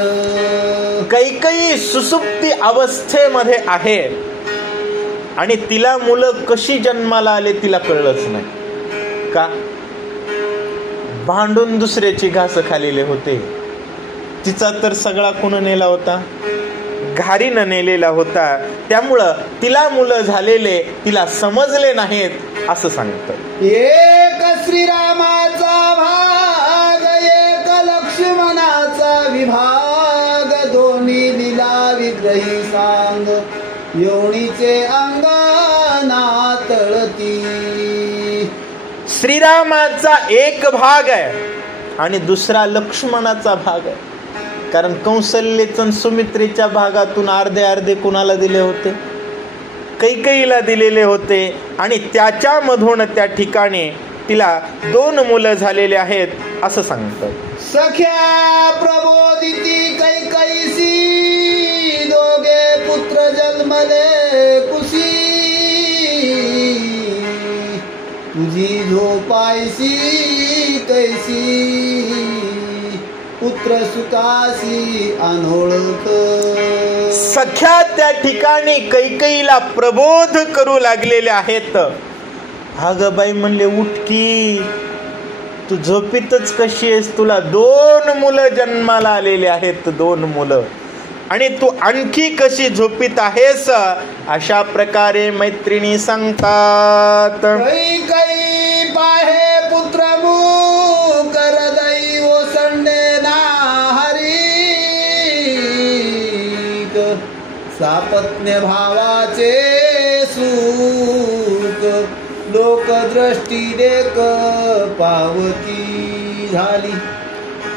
कैकई सुसुप्ती अवस्थेमध्ये आहे आणि तिला मुलं कशी जन्माला आले तिला कळलंच नाही. का? भांडून दुसऱ्याची घास खाल्लेले होते. तिचा तर सगळा कोण नेला होता? घारीनं नेलेला होता. त्यामुळं तिला मुलं झालेले तिला समजले नाहीत असं सांगतं. एक श्रीरामाचा भाग एक लक्ष्मणाचा विभाग दोन्ही लीला विग्रही सांग योनीचे अंगना तळती. श्रीरामाचा एक भाग आहे आणि दुसरा लक्ष्मणाचा भाग आहे. कारण कौशल्येचं सुमित्रेच्या भागातून अर्धे अर्धे कुणाला दिले होते? कैकईला दिलेले होते आणि त्याच्यामधून त्या ठिकाणी तिला 2 मुलं झालेले आहेत असं सांगतात. सख्या प्रबोधिती कैकईसी दोघे पुत्र जन्मले कुशी तुझी झोपायसी कैसी पुत्र सुतासी अनोळख. सख्या त्या ठिकाणी कैकईला प्रबोध करू लागलेले आहेत. अगं बाई म्हणले उठकी, तू झोपीतच कशी आहेस? तुला 2 मुलं जन्माला आलेले आहेत, 2 मुलं, आणि तू आणखी कशी झोपीत आहेस? अशा प्रकारे मैत्रिणी सांगतात. कैकई पाहे पुत्र मुख हृदय ओसंडे नाहरी सापत्न्य भावाचे सुख लोकदृष्टी देख पावती झाली.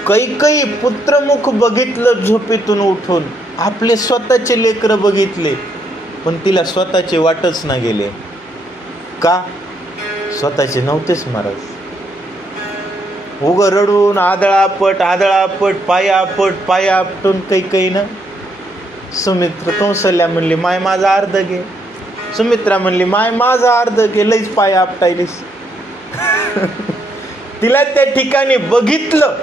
कैकई पुत्रमुख बघितलं झोपेतून उठून. आपले स्वतःचे लेकर बघितले पण तिला स्वतःचे वाटच ना गेले. का? स्वतःचे नव्हतेच महाराज. उग रडून आदळापट पाया आपटून कैकईनं सुमित्रा कौशल्या म्हणली माय माझा अर्ध घे. सुमित्रा म्हणली माय माझा अर्ध घे. लईच पाया आपटायलीस. तिला त्या ठिकाणी बघितलं.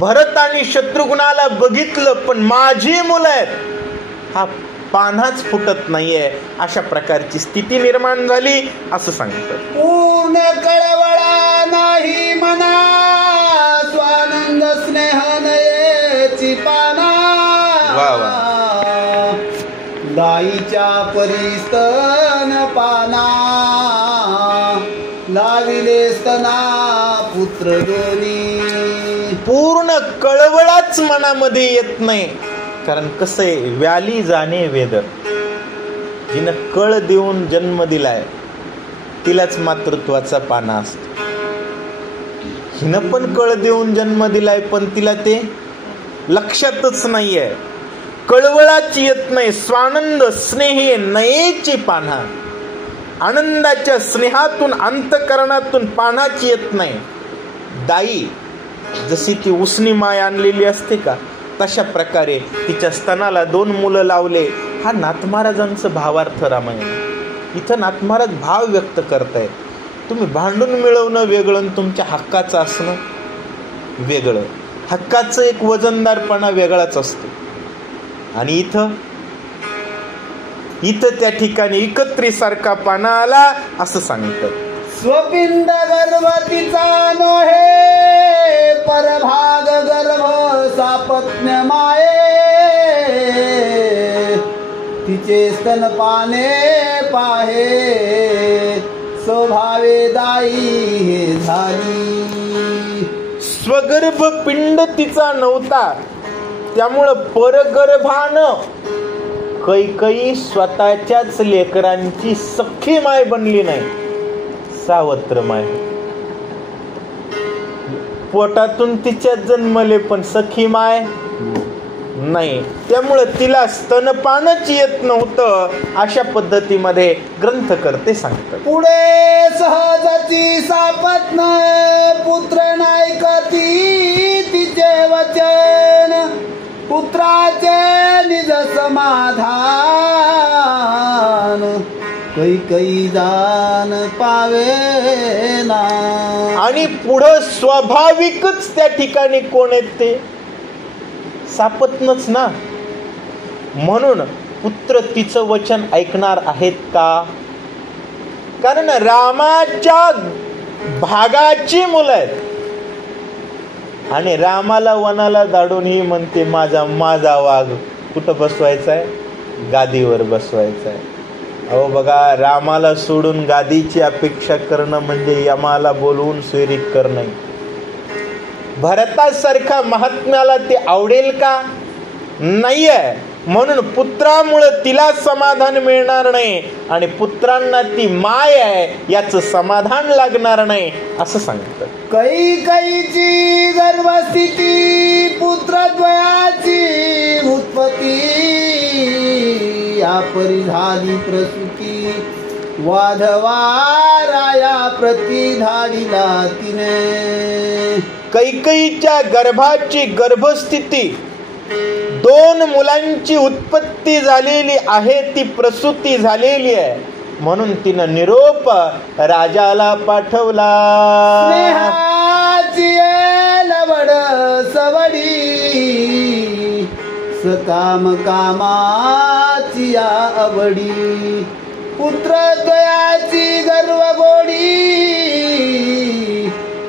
भरत आणि शत्रुघ्नाला बघितलं पण माझी मुलं आहेत हा पान्हाच फुटत नाहीये. अशा प्रकारची स्थिती निर्माण झाली असं सांगतात. पूर्ण कळवळा नाही मना स्वानंद स्नेह नयेची पाना दाईच्या परिस्तन पाना लाविले स्तना पुत्र दोन्ही. पूर्ण कळवळाच मनामध्ये येत नाही. कारण कसं आहे, व्याली जाणे वेद. जिनं कळ देऊन जन्म दिलाय तिलाच मातृत्वाचा पाना असतो. हिनं पण कळ देऊन जन्म दिलाय पण तिला ते लक्षातच नाहीये. कळवळाची येत नाही. स्वानंद स्नेही नयेची पाना. आनंदाच्या स्नेहातून अंतकरणातून पानाची येत नाही. दाई जशी ती उसनी माय आणलेली असते का तशा प्रकारे तिच्या स्तनाला 2 मुलं लावले. हा नाथ महाराजांचं भावार्थ रामायण. इथं नाथ महाराज भाव व्यक्त करतायत. तुम्ही भांडून मिळवणं वेगळं आणि तुमच्या हक्काचं असणं वेगळं. हक्काचं एक वजनदारपणा वेगळाच असतो. आणि इथं त्या ठिकाणी एकत्रीसारखा पाना आला असं सांगतात. स्वपिंड गर्भतीचा नोहे परभाग गर्भ सापत्न्य माये तिचे स्तन पाने पाहे स्वभावे दाई हे झाली. स्वगर्भ पिंड तिचा नव्हता त्यामुळं परगर्भानं कैकई स्वतःच्याच लेकरांची सख्खी माय बनली नाही, सावत्र माय. पोटातून तिच्यात जन्मले पण सखी माय नाही. त्यामुळं तिला स्तनपानच येत नव्हतं. अशा पद्धतीमध्ये ग्रंथकर्ते सांगतात. पुढे सहजची सापत्न पुत्र नायकती तिचे वचन पुत्राचे निज समाधान कैकई जान पावेना. आणि पुढं स्वाभाविकच त्या ठिकाणी कोण आहेत ते सापत्नच ना. म्हणून पुत्र तिचं वचन ऐकणार आहेत का? कारण रामाच्या भागाची मुलं आहेत. आणि रामाला वनाला धाडून ही म्हणते माझा वाघ कुठं बसवायचा आहे? गादीवर बसवायचा आहे. अहो बघा, रामाला सोडून गादीची अपेक्षा करणं म्हणजे यमाला बोलवून स्वीरिक करणं. भरतासारखा महात्म्याला ते आवडेल का? नाहीये. म्हणून पुत्रामुळं तिला समाधान मिळणार नाही आणि पुत्रांना ती माय आहे याचं समाधान लागणार नाही असं सांगतात. कैकईची गर्भस्थिती पुत्रद्वयाची उत्पत्ती या परी झाली प्रसूती वाधवाराया प्रति धाडीला तिने. कैकईच्या गर्भाची गर्भस्थिती 2 मुलांची उत्पत्ती झालेली आहे, ती प्रसूती झालेली आहे. म्हणून तिनं निरोप राजाला पाठवला. स्नेहाची लवड सवडी सकाम कामाची आवडी पुत्रद्वयाची गर्वगोडी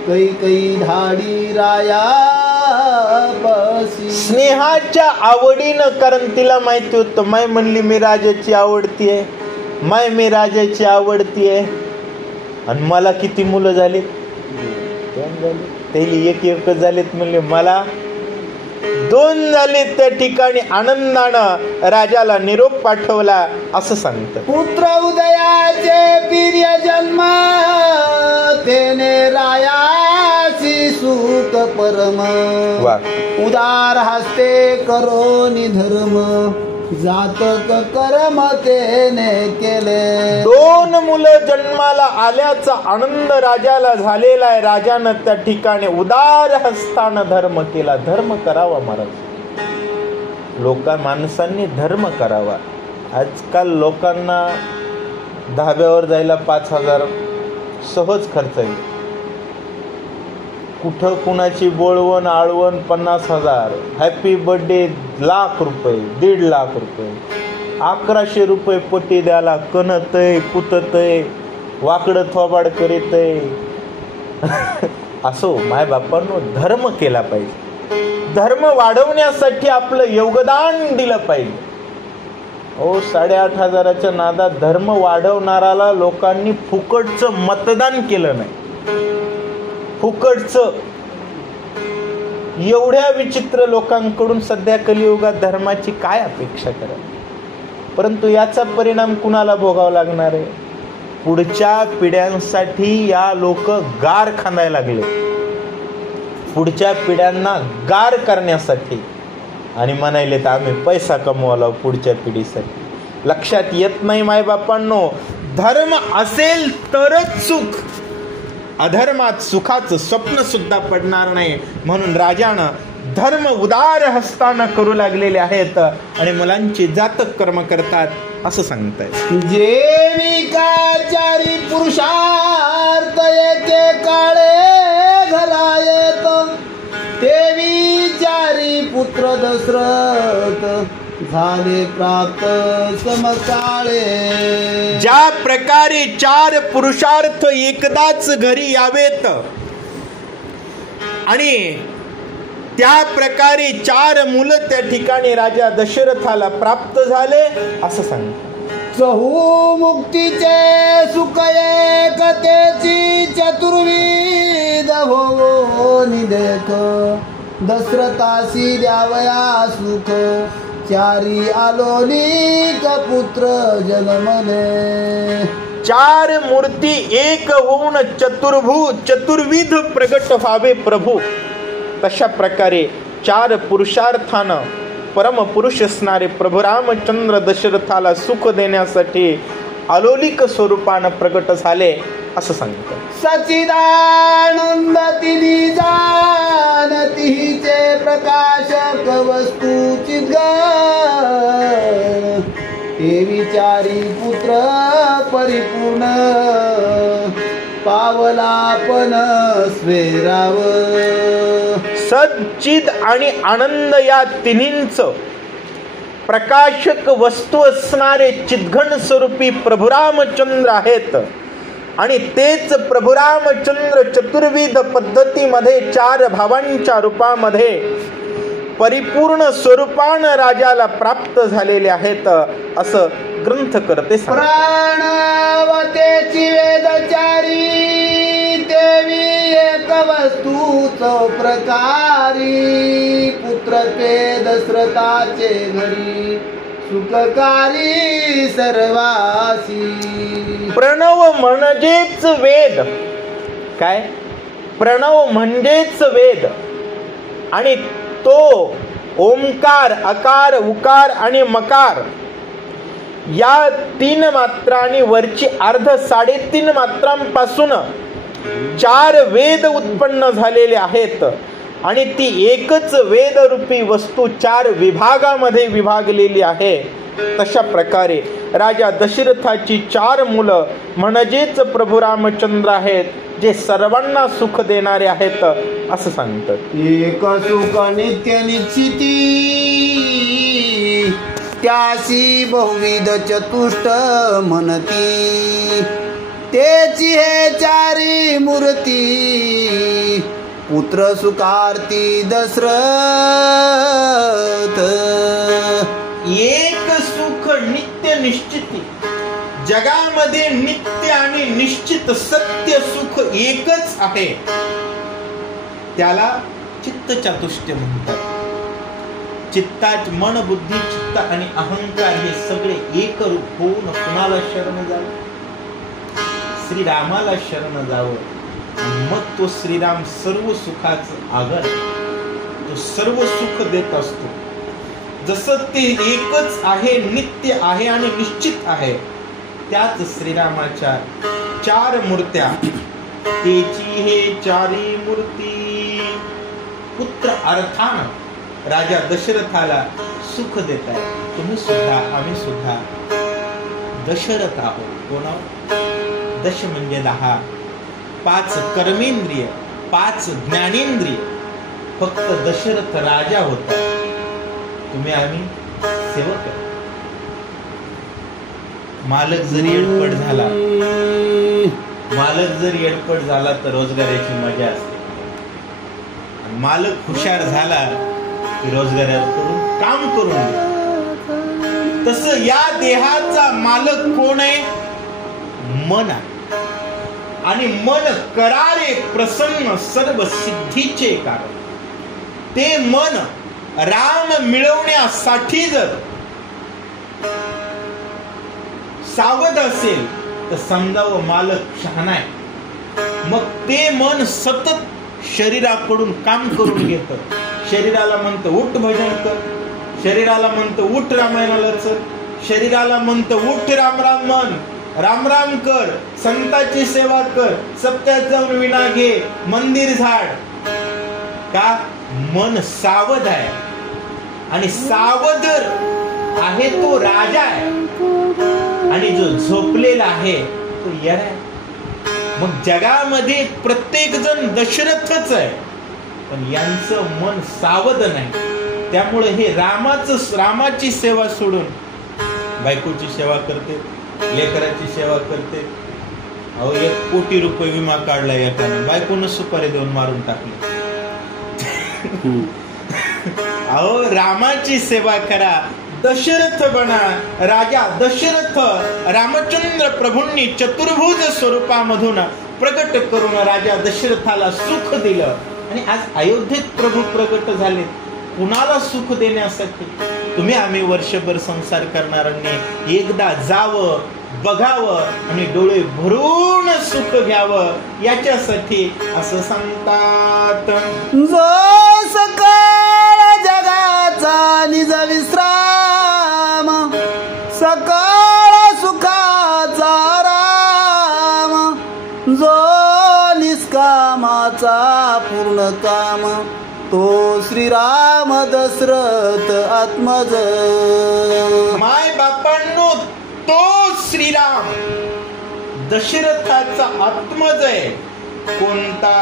कैकई धाडी राया बसी. स्नेहाच्या आवडीनं, कारण तिला माहिती होतं माय म्हणली मी राजाची आवडती आहे, माय मी राजाची आवडती आहे. आणि मला किती मुलं झालीत? 2 झाली. त्याला एक झालीत म्हणले मला 2 झाले. त्या ठिकाणी आनंदानं राजाला निरोप पाठवला असं सांगतात. पुत्र उदयाचे प्रिय जन्म तेने रायासी सुख परम उदार हस्ते करो निधर्म जातक कर्म तेने केले. 2 मुलं जन्माला आल्याचा आनंद राजाला झालेला आहे. राजानं त्या ठिकाणी उदार हस्तानं धर्म केला. धर्म करावा महाराज. माणसांनी धर्म करावा. आजकाल लोकांना धाब्यावर जायला 5,000 सहज खर्च आहे. कुठं कुणाची बोळवण आळवण 50,000, हॅपी बर्थडे ₹1,00,000, ₹1,50,000, ₹1,100 पट्टी द्याला कणतय कुततय वाकडं थोबाड करीतय. असो माय बापांनो, धर्म केला पाहिजे. धर्म वाढवण्यासाठी आपलं योगदान दिलं पाहिजे. 8,500च्या नादात धर्म वाढवणाराला लोकांनी फुकटचं मतदान केलं नाही. फुकटचं. एवढ्या विचित्र लोकांकडून सध्या कलियुगात धर्माची काय अपेक्षा करा. परंतु याचा परिणाम कुणाला भोगावा लागणार आहे? पुढच्या पिढ्यांसाठी या लोक गार खांदायला लागले. पुढच्या पिढ्यांना गार करण्यासाठी. आणि म्हणायले तर आम्ही पैसा कमवायला पुढच्या पिढीसाठी. लक्षात येत नाही मायबापांनो, धर्म असेल तरच सुख. अधर्मात सुखाचं स्वप्न सुद्धा पडणार नाही. म्हणून राजानं धर्म उदार हस्तानं करू लागलेले आहेत आणि मुलांची जातक कर्म करतात असं सांगताय. जे विकाचारी पुरुषार्थ एके काळे घरायत, ते विचारी पुत्र दशरथ झाले प्राप्त समकाळे. ज्या प्रकारे 4 पुरुषार्थ एकदाच घरी यावेत आणि त्या प्रकारे 4 मुलं त्या ठिकाणी राजा दशरथाला प्राप्त झाले असं सांगतात. चहू मुक्तीचे सुख एकतेची चतुर्विध हो निदेख, दशरथासी द्यावया सुख, 4 आलोलिक पुत्र जन्मले. 4 मूर्ती एक होऊन चतुर्विध प्रगट व्हावे प्रभू. तशा प्रकारे 4 पुरुषार्थानं परमपुरुष असणारे प्रभू रामचंद्र दशरथाला सुख देण्यासाठी अलोलिक स्वरूपानं प्रगट झाले असं सांगतात. सच्चिदानंद तिन्ही जानतीचे प्रकाशक वस्तूची हे विचारी पुत्र परिपूर्ण, पावला पण स्वेराव. सच्चिद आणि आनंद या तिन्हींच प्रकाशक वस्तू असणारे चिद्घन स्वरूपी प्रभू रामचंद्र आहेत आणि तेच प्रभू रामचंद्र चतुर्विध पद्धतीमध्ये 4 भावांच्या रूपामध्ये परिपूर्ण स्वरूपानं राजाला प्राप्त झालेले आहेत असं ग्रंथकर्ते सांगतात. प्राणवतेची वेदचारी देवी एक वस्तूच प्रकारी, पुत्र ते दशरथाचे घरी सुखकारी सर्वासी. प्रणव म्हणजेच वेद. काय? प्रणव म्हणजेच वेद आणि तो ओंकार, अकार, उकार आणि मकार या 3 मात्रा आणि वरची अर्ध 3.5 मात्रांपासून 4 वेद उत्पन्न झालेले आहेत आणि ती एकच वेदरूपी वस्तू 4 विभागामध्ये विभागलेली आहे. तशा प्रकारे राजा दशरथाची 4 मुलं म्हणजेच प्रभू रामचंद्र आहेत, जे सर्वांना सुख देणारे आहेत असं सांगतात. एक सुख नित्य निश्चिती, त्यासी बहुविध चतुष्ट म्हणती, तेची हे 4 मूर्ती, पुत्र सुखार्थी दशरथ. एक सुख नित्य निश्चिती. जगामध्ये नित्य आणि निश्चित सत्य सुख एकच आहे, त्याला चित्त चातुष्य म्हणतात. चित्ताच मन, बुद्धी, चित्त आणि अहंकार हे सगळे एकरूप होऊन कुणाला शरण जावं? श्रीरामाला शरण जावं. मग तो श्रीराम सर्व सुखाचं आगर, तो सर्व सुख देत असतो. जसं ते एकच आहे, नित्य आहे आणि निश्चित आहे, त्याच श्रीरामाच्या 4 मूर्त्या, तेची हे 4 मूर्ती पुत्र अर्थानं राजा दशरथाला सुख देत आहे. तुम्ही सुद्धा, आम्ही सुद्धा दशरथ आहोत. कोण आहोत? दश म्हणजे 10, 5 कर्मेंद्रिय, 5 ज्ञानेंद्रिय. फक्त दशरथ राजा होता, तुम्ही आम्ही सेवक. मालक जरी एडपट झाला, तर रोजगाराची मजा असते. मालक हुशार झाला की रोजगाराकडून काम करून दे. तसं या देहाचा मालक कोण आहे? मन आहे. आणि मन करारे प्रसन्न सर्व सिद्धीचे कारण. ते मन राम मिळवण्यासाठी जर सावध असेल तर समजावं मालक शहाणा आहे. मग ते मन सतत शरीराकडून काम करून घेतं. शरीराला म्हणतं उठ भजन कर, शरीराला म्हणतं उठ रामायणाला चल, शरीराला म्हणतं उठ राम राम म्हण, राम राम कर, संतांची सेवा कर, सप्त्यात जाऊन विणा घे, मंदिर झाड. का मन सावध आहे आणि सावध आहे तो राजा आहे आणि जो झोपलेला आहे तो येडा आहे. मग जगामध्ये प्रत्येक जण दशरथच आहे पण यांचं मन सावध नाही. त्यामुळे हे रामाची सेवा सोडून बायकोची सेवा करते, लेकराची सेवा करते. अहो 1 कोटी रुपये विमा काढला एकानं, बायकोनं सुपारी देऊन मारून टाकले. अहो रामाची सेवा करा, दशरथ बना. राजा दशरथ रामचंद्र प्रभूंनी चतुर्भुज स्वरूपामधून प्रगट करून राजा दशरथाला सुख दिलं आणि आज अयोध्येत प्रभू प्रगट झाले. कुणाला सुख देण्यासाठी? तुम्ही आम्ही वर्षभर संसार करणाऱ्यांनी एकदा जावं, बघावं आणि डोळे भरून सुख घ्यावं याच्यासाठी असं सांगतात. जो सकळ जगाचा निज विश्राम, सकळ सुखाचा राम, जो निष्कामाचा पूर्ण काम, तो श्रीराम दशरथ आत्मज. माय बापांनो, तो श्रीराम दशरथाचा आत्मज आहे. कोणता?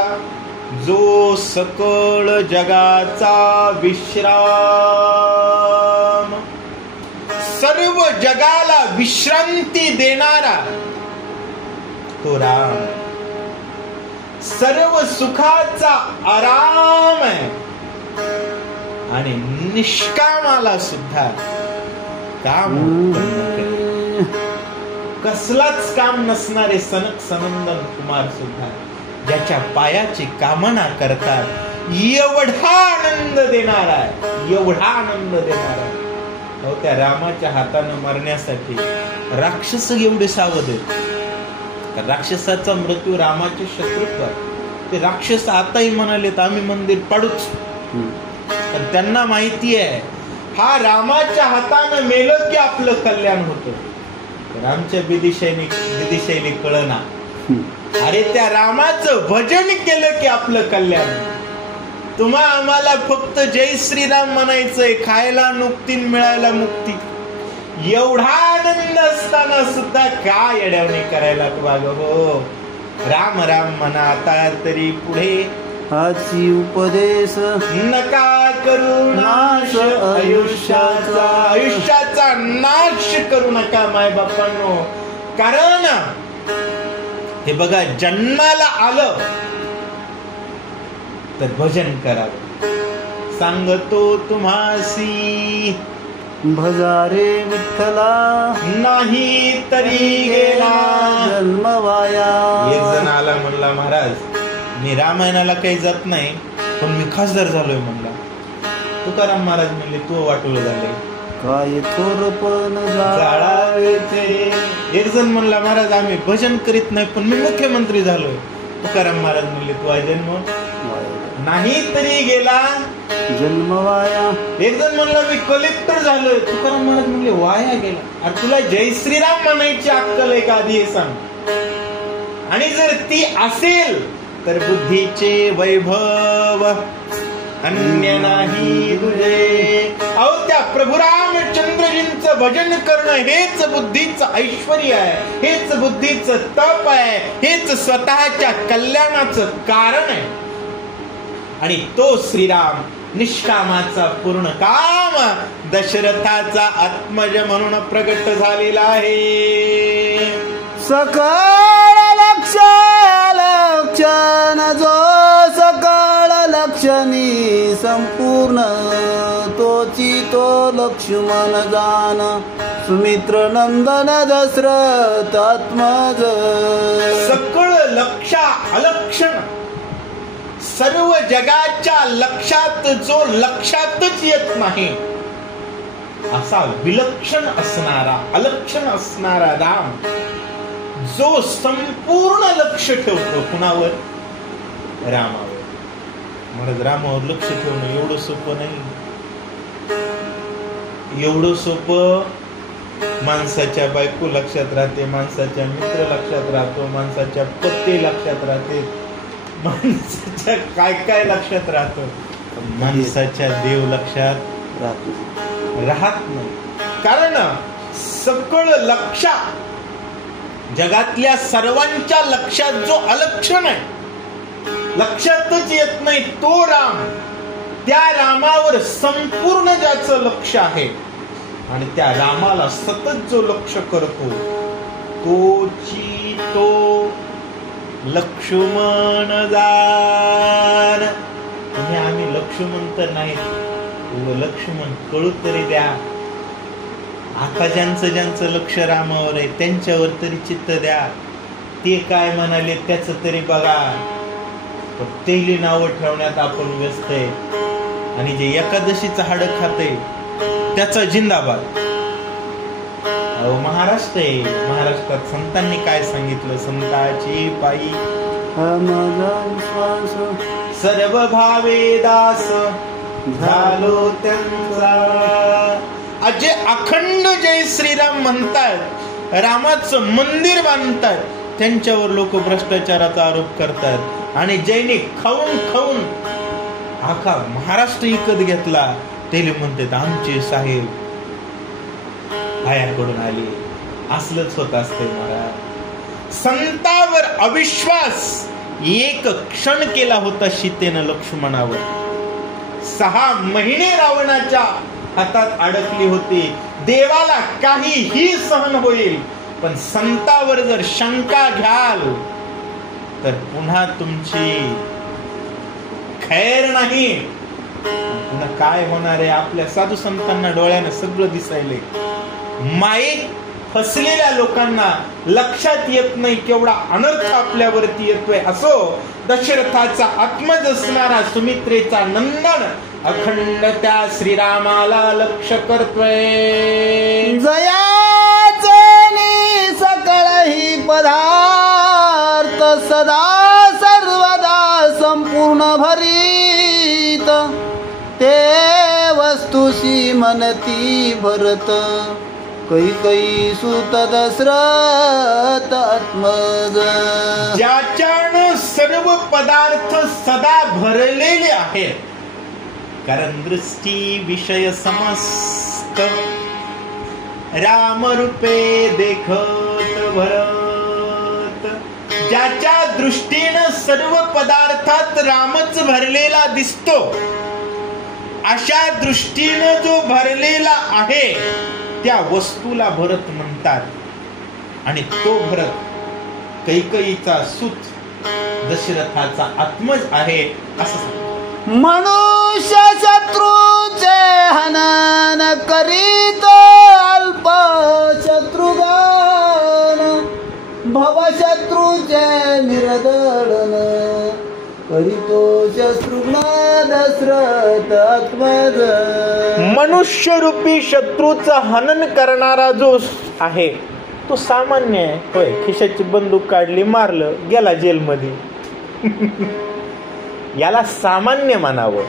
जो सकळ जगाचा विश्राम, सर्व जगाला विश्रांती देणारा तो राम, सर्व सुखाचा आराम आहे आणि निष्कामाला सुद्धा काम कसलाच काम नसणारे सनक सनंदन कुमार सुद्धा ज्याच्या पायाची कामना करतात. एवढा आनंद देणारा आहे, एवढा आनंद देणारा आहे. अहो त्या रामाच्या हातानं मरण्यासाठी राक्षस एवढे सावध आहेत. राक्षसाचा मृत्यू रामाचे शत्रुत्व. ते राक्षस आताही म्हणालेत आम्ही मंदिर पाडूच, पण त्यांना माहिती आहे हा रामाच्या हातानं मेलं की आपलं कल्याण होतं. तर आमच्या विदिशैली कळना. अरे त्या रामाचं भजन केलं की आपलं कल्याण. तुम्हा आम्हाला फक्त जय श्रीराम म्हणायचंय, खायला नुकती मिळायला मुक्ती. एवढा आनंद असताना सुद्धा काय येड्यावणी करायला वाग हो. राम राम म्हणा आता तरी पुढे, हाची उपदेश नका करू नाश आयुष्याचा. आयुष्याचा नाश करू नका माय बापांनो. कारण हे बघा जन्माला आलं तर भजन करावं. सांगतो तुम्हासी भजारे विठ्ठला, नाही तरी गेला जन्म वाया. एक जण आला म्हणला महाराज मी रामायणाला काही जात नाही पण मी खासदार झालोय म्हणला. तुकाराम महाराज म्हणले तू वाटोळं झाले काय थोरपण जाळावेचे. एक जण म्हणला महाराज आम्ही भजन करीत नाही पण मी मुख्यमंत्री झालोय. तुकाराम महाराज म्हणले तू जन्म नाही तरी गेला जन्म वाया. एक जण म्हणला मी कलेक्टर झालोय. तुकाराम महाराज म्हणले वाया गेला. अरे तुला जय श्रीराम म्हणायची अक्कल आहे का आधी हे सांग. आणि जर ती असेल तर बुद्धीचे वैभव अन्य नाही तुझे. अहो त्या प्रभू रामचंद्रजींचं भजन करणं हेच बुद्धीचं ऐश्वर्य आहे, हेच बुद्धीचं तप आहे, हेच स्वतःच्या कल्याणाचं कारण आहे. आणि तो श्रीराम निष्कामाचा पूर्ण काम दशरथाचा आत्मज म्हणून प्रगट झालेला आहे. सकळ लक्ष लक्षण, जो सकळ लक्षणी संपूर्ण, तोची तो लक्ष्मण जान, सुमित्र नंदन दशरथ आत्मज. सकळ लक्षा अलक्षण, सर्व जगाच्या लक्षात जो लक्षातच येत नाही असा विलक्षण असणारा, अलक्षण असणारा राम, जो संपूर्ण लक्ष ठेवतो कुणावर? रामावर. म्हणून रामावर लक्ष ठेवणं एवढं सोपं नाही. एवढं सोपं माणसाच्या बायको लक्षात राहते, माणसाच्या मित्र लक्षात राहतो, माणसाच्या पत्ते लक्षात राहते. माणसाच्या काय काय लक्षात राहतं, माणसाच्या देव लक्षात राहत नाही. कारण सगळं लक्षात, जगातल्या सर्वांच्या लक्षात जो अलक्षण आहे, लक्षातच येत नाही तो राम, त्या रामावर संपूर्ण ज्याचं लक्ष आहे आणि त्या रामाला सतत जो लक्ष करतो तोची तो लक्ष्मण जान. तुम्ही आम्ही लक्ष्मण तर नाही, लक्ष्मण कळू तरी द्या. आता ज्यांचं लक्ष रामावर आहे त्यांच्यावर तरी चित्त द्या. ते काय म्हणाले त्याचं तरी बघा. तेली नावं ठेवण्यात आपण व्यस्त आहे आणि जे एकादशीचं हाडं खाते त्याचा जिंदाबाद. महाराष्ट्र आहे, महाराष्ट्रात संतांनी काय सांगितलं, संताची पायी सर्व भावे दास झालो त्यांचा. आज जे अखंड जय श्रीराम म्हणतात, रामाचं मंदिर बांधतात, त्यांच्यावर लोक भ्रष्टाचाराचा आरोप करतात. आणि जैनी खाऊन खाऊन आखा महाराष्ट्र विकत घेतला, ते म्हणतात आमचे साहेब आयाकडून आले. असलंच होत असते महाराज. संतावर अविश्वास एक क्षण केला होता सीतेनं लक्ष्मणावर. 6 महिने रावणाच्या हातात अडकली होती. देवाला काहीही सहन होईल, पण संतावर जर शंका घ्याल तर पुन्हा तुमची खैर नाही. पुन्हा काय होणार आहे, आपल्या साधू संतांना डोळ्यानं सगळं दिसायलंय. माईक फसलेल्या लोकांना लक्षात येत नाही केवढा अनर्थ आपल्यावरती येतोय. असो, दशरथाचा आत्मज असणारा सुमित्रेचा नंदन अखंड त्या श्रीरामाला लक्ष करतोय. जयाचे सकळही पदार्थ सदा सर्वदा संपूर्ण भरीत, ते वस्तुशी मनती भरत कैकई सुत दशरथ आत्मज. ज्याच्यानं सर्व पदार्थ सदा भरलेले आहेत, कारण दृष्टी विषय समस्त राम रूपे देखत भरत. ज्याच्या दृष्टीनं सर्व पदार्थात रामच भरलेला दिसतो, अशा दृष्टीनं जो भरलेला आहे त्या वस्तूला भरत म्हणतात. आणि तो भरत कैकईचा सूत दशरथाचा आत्मज आहे असं सांगतो. मनुष्य शत्रूचे हनन करीत अल्प शत्रुगान, भवशत्रूचे निर्दळन करीतो शत्रुघ्न दशरथ आत्मज. मनुष्य रूपी शत्रूचं हनन करणारा जो आहे तो सामान्य आहे. होय, खिशाची बंदूक काढली, मारलं, गेला जेलमध्ये. याला सामान्य म्हणावं.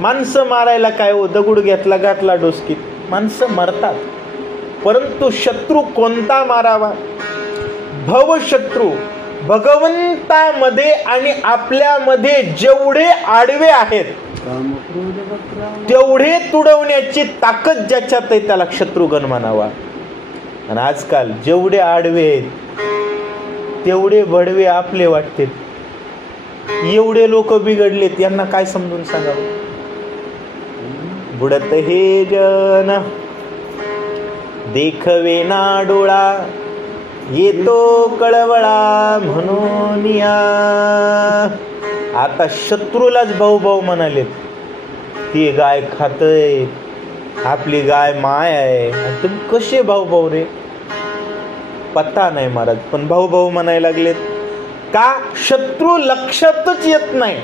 माणसं मारायला काय हो, दगड घेतला घातला डोसकीत, माणसं मरतात. परंतु शत्रू कोणता मारावा? भवशत्रू. भगवंतामध्ये आणि आपल्यामध्ये जेवढे आडवे आहेत तेवढे तुडवण्याची ताकद ज्याच्यात आहे त्याला शत्रुघ्न म्हणावा. आणि आजकाल जेवढे आडवे आहेत तेवढे भडवे आपले वाटते. एवढे लोक बिघडलेत, यांना काय समजून सांगावं? बुडत हे जन देखवे ना डोळा, येतो कळवळा म्हणून या. आता शत्रूलाच भाऊ भाऊ म्हणालेत. ती गाय खातय, आपली गाय माय आहे, तुम्ही कसे भाऊ भाऊ रे? पत्ता नाही महाराज, पण भाऊ भाऊ म्हणायला लागलेत का? शत्रू लक्षातच येत नाही.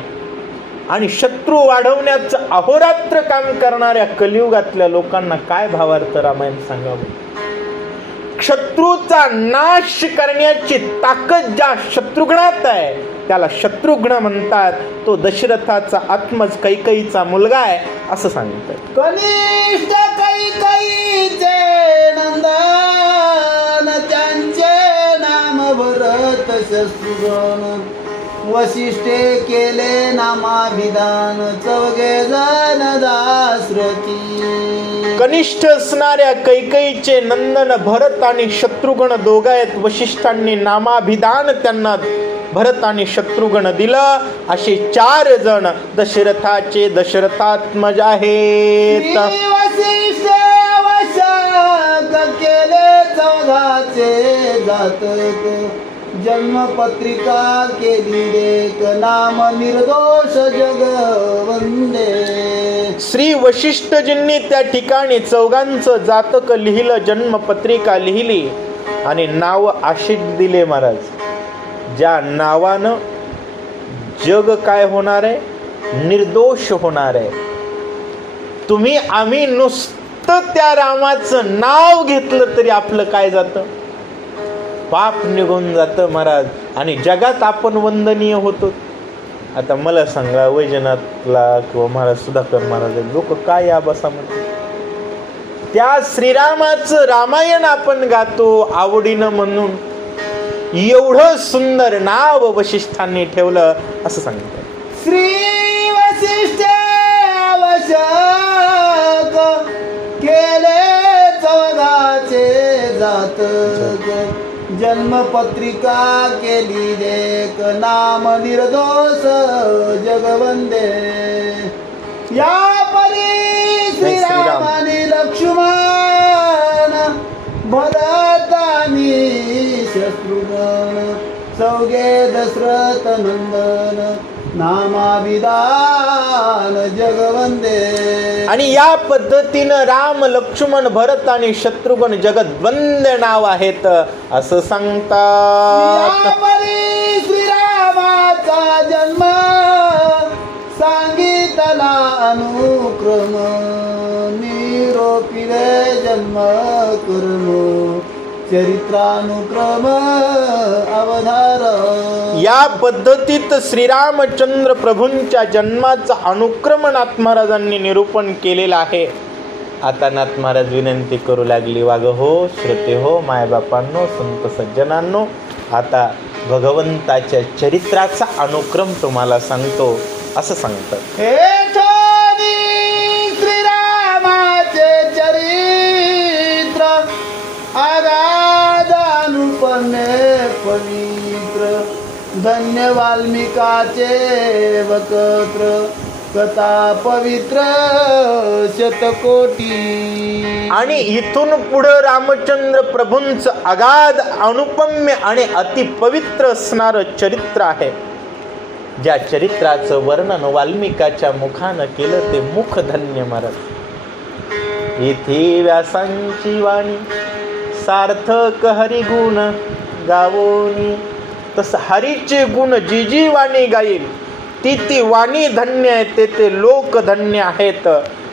आणि शत्रू वाढवण्याचं अहोरात्र काम करणाऱ्या कलियुगातल्या लोकांना काय भावार्थ रामायण सांगावं? शत्रूचा नाश करण्याची ताकद ज्या शत्रुघ्नात आहे त्याला शत्रुघ्न म्हणतात. तो दशरथाचा आत्मज कैकईचा मुलगा आहे असं सांगतात. कनिष्ठ कैकईचे नंदन, त्यांचे नाम भरत शत्रुघ्न. वशिष्ठे केले नामाभिधान, चौघे जण दासरथी. कनिष्ठ असणाऱ्या कैकेयीचे नंदन भरत आणि शत्रुघ्न दोघायत. वशिष्ठांनी नामाभिधान त्यांना भरत आणि शत्रुघ्न दिलं. असे 4 जण दशरथाचे दशरथात्मज आहेत. वशिष्ठ वशाक केले चौघाचे जातक, जन्मपत्रिका केली लेख, नाम निर्दोष जगवंदे. श्री वशिष्ठजींनी त्या ठिकाणी 4घांचं जातक लिहिलं, जन्मपत्रिका लिहिली आणि नाव अशीच दिले महाराज, ज्या नावानं जग काय होणार आहे, निर्दोष होणार आहे. तुम्ही आम्ही नुसतं त्या रामाचं नाव घेतलं तरी आपलं काय जातं, पाप निघून जातं महाराज, आणि जगात आपण वंदनीय होतो. आता मला सांगा, वैजनाथला किंवा महाराज सुधाकर महाराज लोक काय या बसा म्हणतात, त्या श्रीरामाचं रामायण आपण गातो आवडीनं म्हणून. एवढं सुंदर नाव वशिष्ठांनी ठेवलं असं सांगितलं. श्री वशिष्ठ वशाक केले चौघाचे जातक, जन्मपत्रिका केली लेख, नाम निर्दोष जगवंदे. या परी श्रीरामानी लक्ष्मण, भरतानी शत्रुघ्न, चौघे दशरथ नंदन, नामाभिधान जगवंदे. आणि या पद्धतीनं राम लक्ष्मण भरत आणि शत्रुघ्न जगद्वंद्य नाव आहेत असं सांगतात. यापरी श्रीरामाचा जन्म सांगितला अनुक्रम, निरोपिले जन्म कर्म, चरित्रानुक्रम अवधार. या पद्धतीत श्रीरामचंद्र प्रभूंच्या जन्माचं अनुक्रम नाथ महाराजांनी निरूपण केलेलं आहे. आता नाथ महाराज विनंती करू लागली, वाग हो श्रोते हो, मायबापांनो, संत सज्जनांनो, आता भगवंताच्या चरित्राचा अनुक्रम तुम्हाला सांगतो असं सांगतात. हे श्रीरामाचे चरित्र आगाधानुपमे पवित्र, धन्य वाल्मिकाचे वक्त्र, कथा पवित्र शतकोटी. आणि इथून पुढं रामचंद्र प्रभूंचं अगाध अनुपम्य आणि अतिपवित्र असणारं चरित्र आहे. ज्या चरित्राचं वर्णन वाल्मिकाच्या मुखानं केलं ते मुख धन्य महाराज. इथे व्यासांची वाणी सार्थक हरिगुण गावोनी, तस हरीचे गुण जी जी वाणी गाईल ती ती वाणी धन्य आहे, ते लोक धन्य आहेत.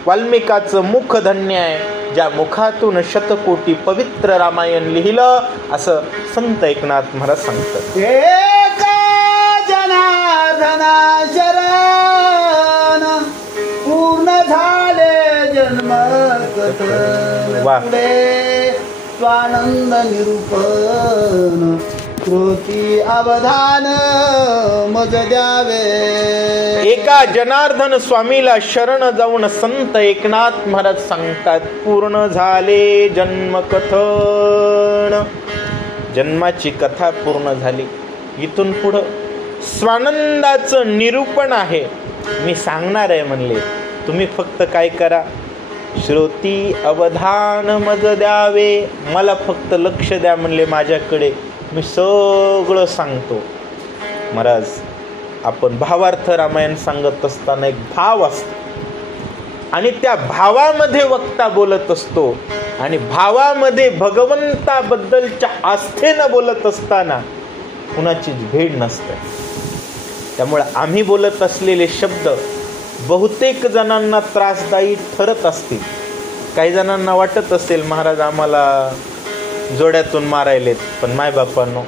वाल्मिकाचं मुख धन्य आहे, ज्या मुखातून शतकोटी पवित्र रामायण लिहिलं असं संत एकनाथ महाराज सांगतात. जनार्दना शरण पूर्ण झाले जन्म कथन, स्वानंद निरूपण, कृती अवधान मज द्यावे. एका जनार्दन स्वामीला शरण जाऊन संत एकनाथ महाराज सांगतात, पूर्ण झाले जन्म कथन, जन्माची कथा पूर्ण झाली. इथून पुढं स्वानंदाचं निरूपण आहे, मी सांगणार आहे म्हणले. तुम्ही फक्त काय करा, श्रोती अवधान मज द्यावे, मला फक्त लक्ष द्या म्हणले माझ्याकडे, मी सगळं सांगतो. महाराज, आपण भावार्थ रामायण सांगत असताना एक भाव असतो आणि त्या भावामध्ये वक्ता बोलत असतो, आणि भावामध्ये भगवंताबद्दलच्या आस्थेनं बोलत असताना कुणाचीच भेड नसते. त्यामुळे आम्ही बोलत असलेले शब्द बहुतेक जणांना त्रासदायी ठरत असतील. काही जणांना वाटत असेल महाराज आम्हाला जोड्यातून मारायलेत, पण मायबापांनो,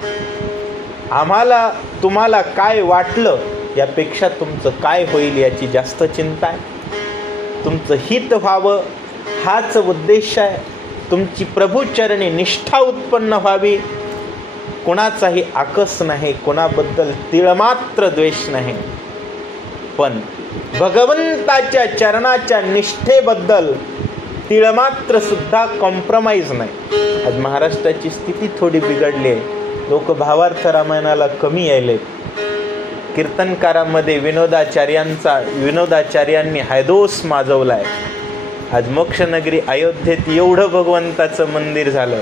आम्हाला तुम्हाला काय वाटलं यापेक्षा तुमचं काय होईल याची जास्त चिंता आहे. तुमचं हित व्हावं हाच उद्देश आहे. तुमची प्रभुचरणी निष्ठा उत्पन्न व्हावी कोणाचाही आकस नाही, कोणाबद्दल तिळमात्र द्वेष नाही, पण भगवंताच्या चरणाच्या निष्ठेबद्दल तिळमात्र सुद्धा कॉम्प्रोमाइज नाही. आज महाराष्ट्राची स्थिती थोडी बिघडली आहे. लोक भावार्थ रामायणाला कमी यायलेत. कीर्तनकारामध्ये विनोदाचार्यांनी हैदोस माजवलाय. आज मोक्षनगरी अयोध्येत एवढं भगवंताचं मंदिर झालं,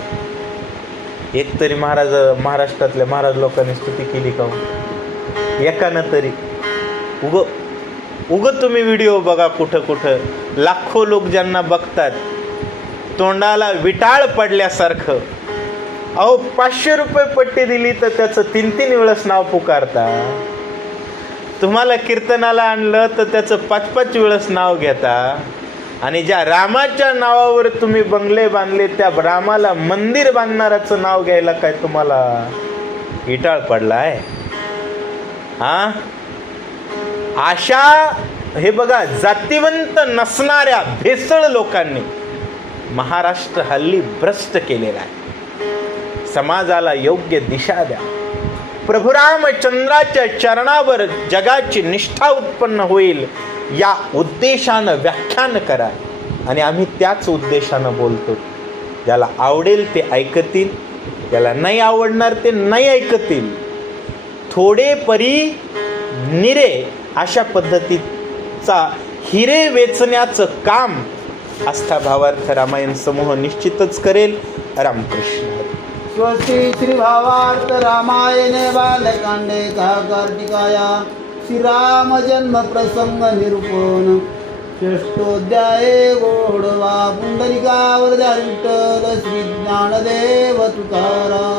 एकतरी महाराष्ट्रातल्या महाराज लोकांनी स्तुती केली का? एकानं तरी. उग तुम्ही व्हिडिओ बघा, कुठं लाखो लोक ज्यांना बघतात तोंडाला विटाळ पडल्यासारखं. अहो 500 रुपये पट्टी दिली तर त्याचं 3-3 वेळेस नाव पुकारता. तुम्हाला कीर्तनाला आणलं तर त्याचं 5-5 वेळेस नाव घेता. आणि ज्या रामाच्या नावावर तुम्ही बंगले बांधले त्या रामाला मंदिर बांधणाऱ्याचं नाव घ्यायला काय तुम्हाला विटाळ पडलाय? हा, अशा हे बघा जातिवंत नसणाऱ्या भेसळ लोकांनी महाराष्ट्र हल्ली भ्रष्ट केलेला आहे. समाजाला योग्य दिशा द्या. प्रभू रामचंद्राच्या चरणावर जगाची निष्ठा उत्पन्न होईल या उद्देशानं व्याख्यान करा. आणि आम्ही त्याच उद्देशानं बोलतो. ज्याला आवडेल ते ऐकतील, ज्याला नाही आवडणार ते नाही ऐकतील. थोडे परी निरे अशा पद्धतीचा हिरे वेचण्याचं काम आस्था भावार्थ रामायण समूह निश्चितच करेल. रामकृष्ण. स्वस्ति श्री भावार्थ रामायण बालकांडे कार्तिकाया श्रीराम जन्म प्रसंग निरूपण षष्ठोध्याय गोडवा पुंडलिकावर विठ्ठल श्री ज्ञानदेव तुकाराम.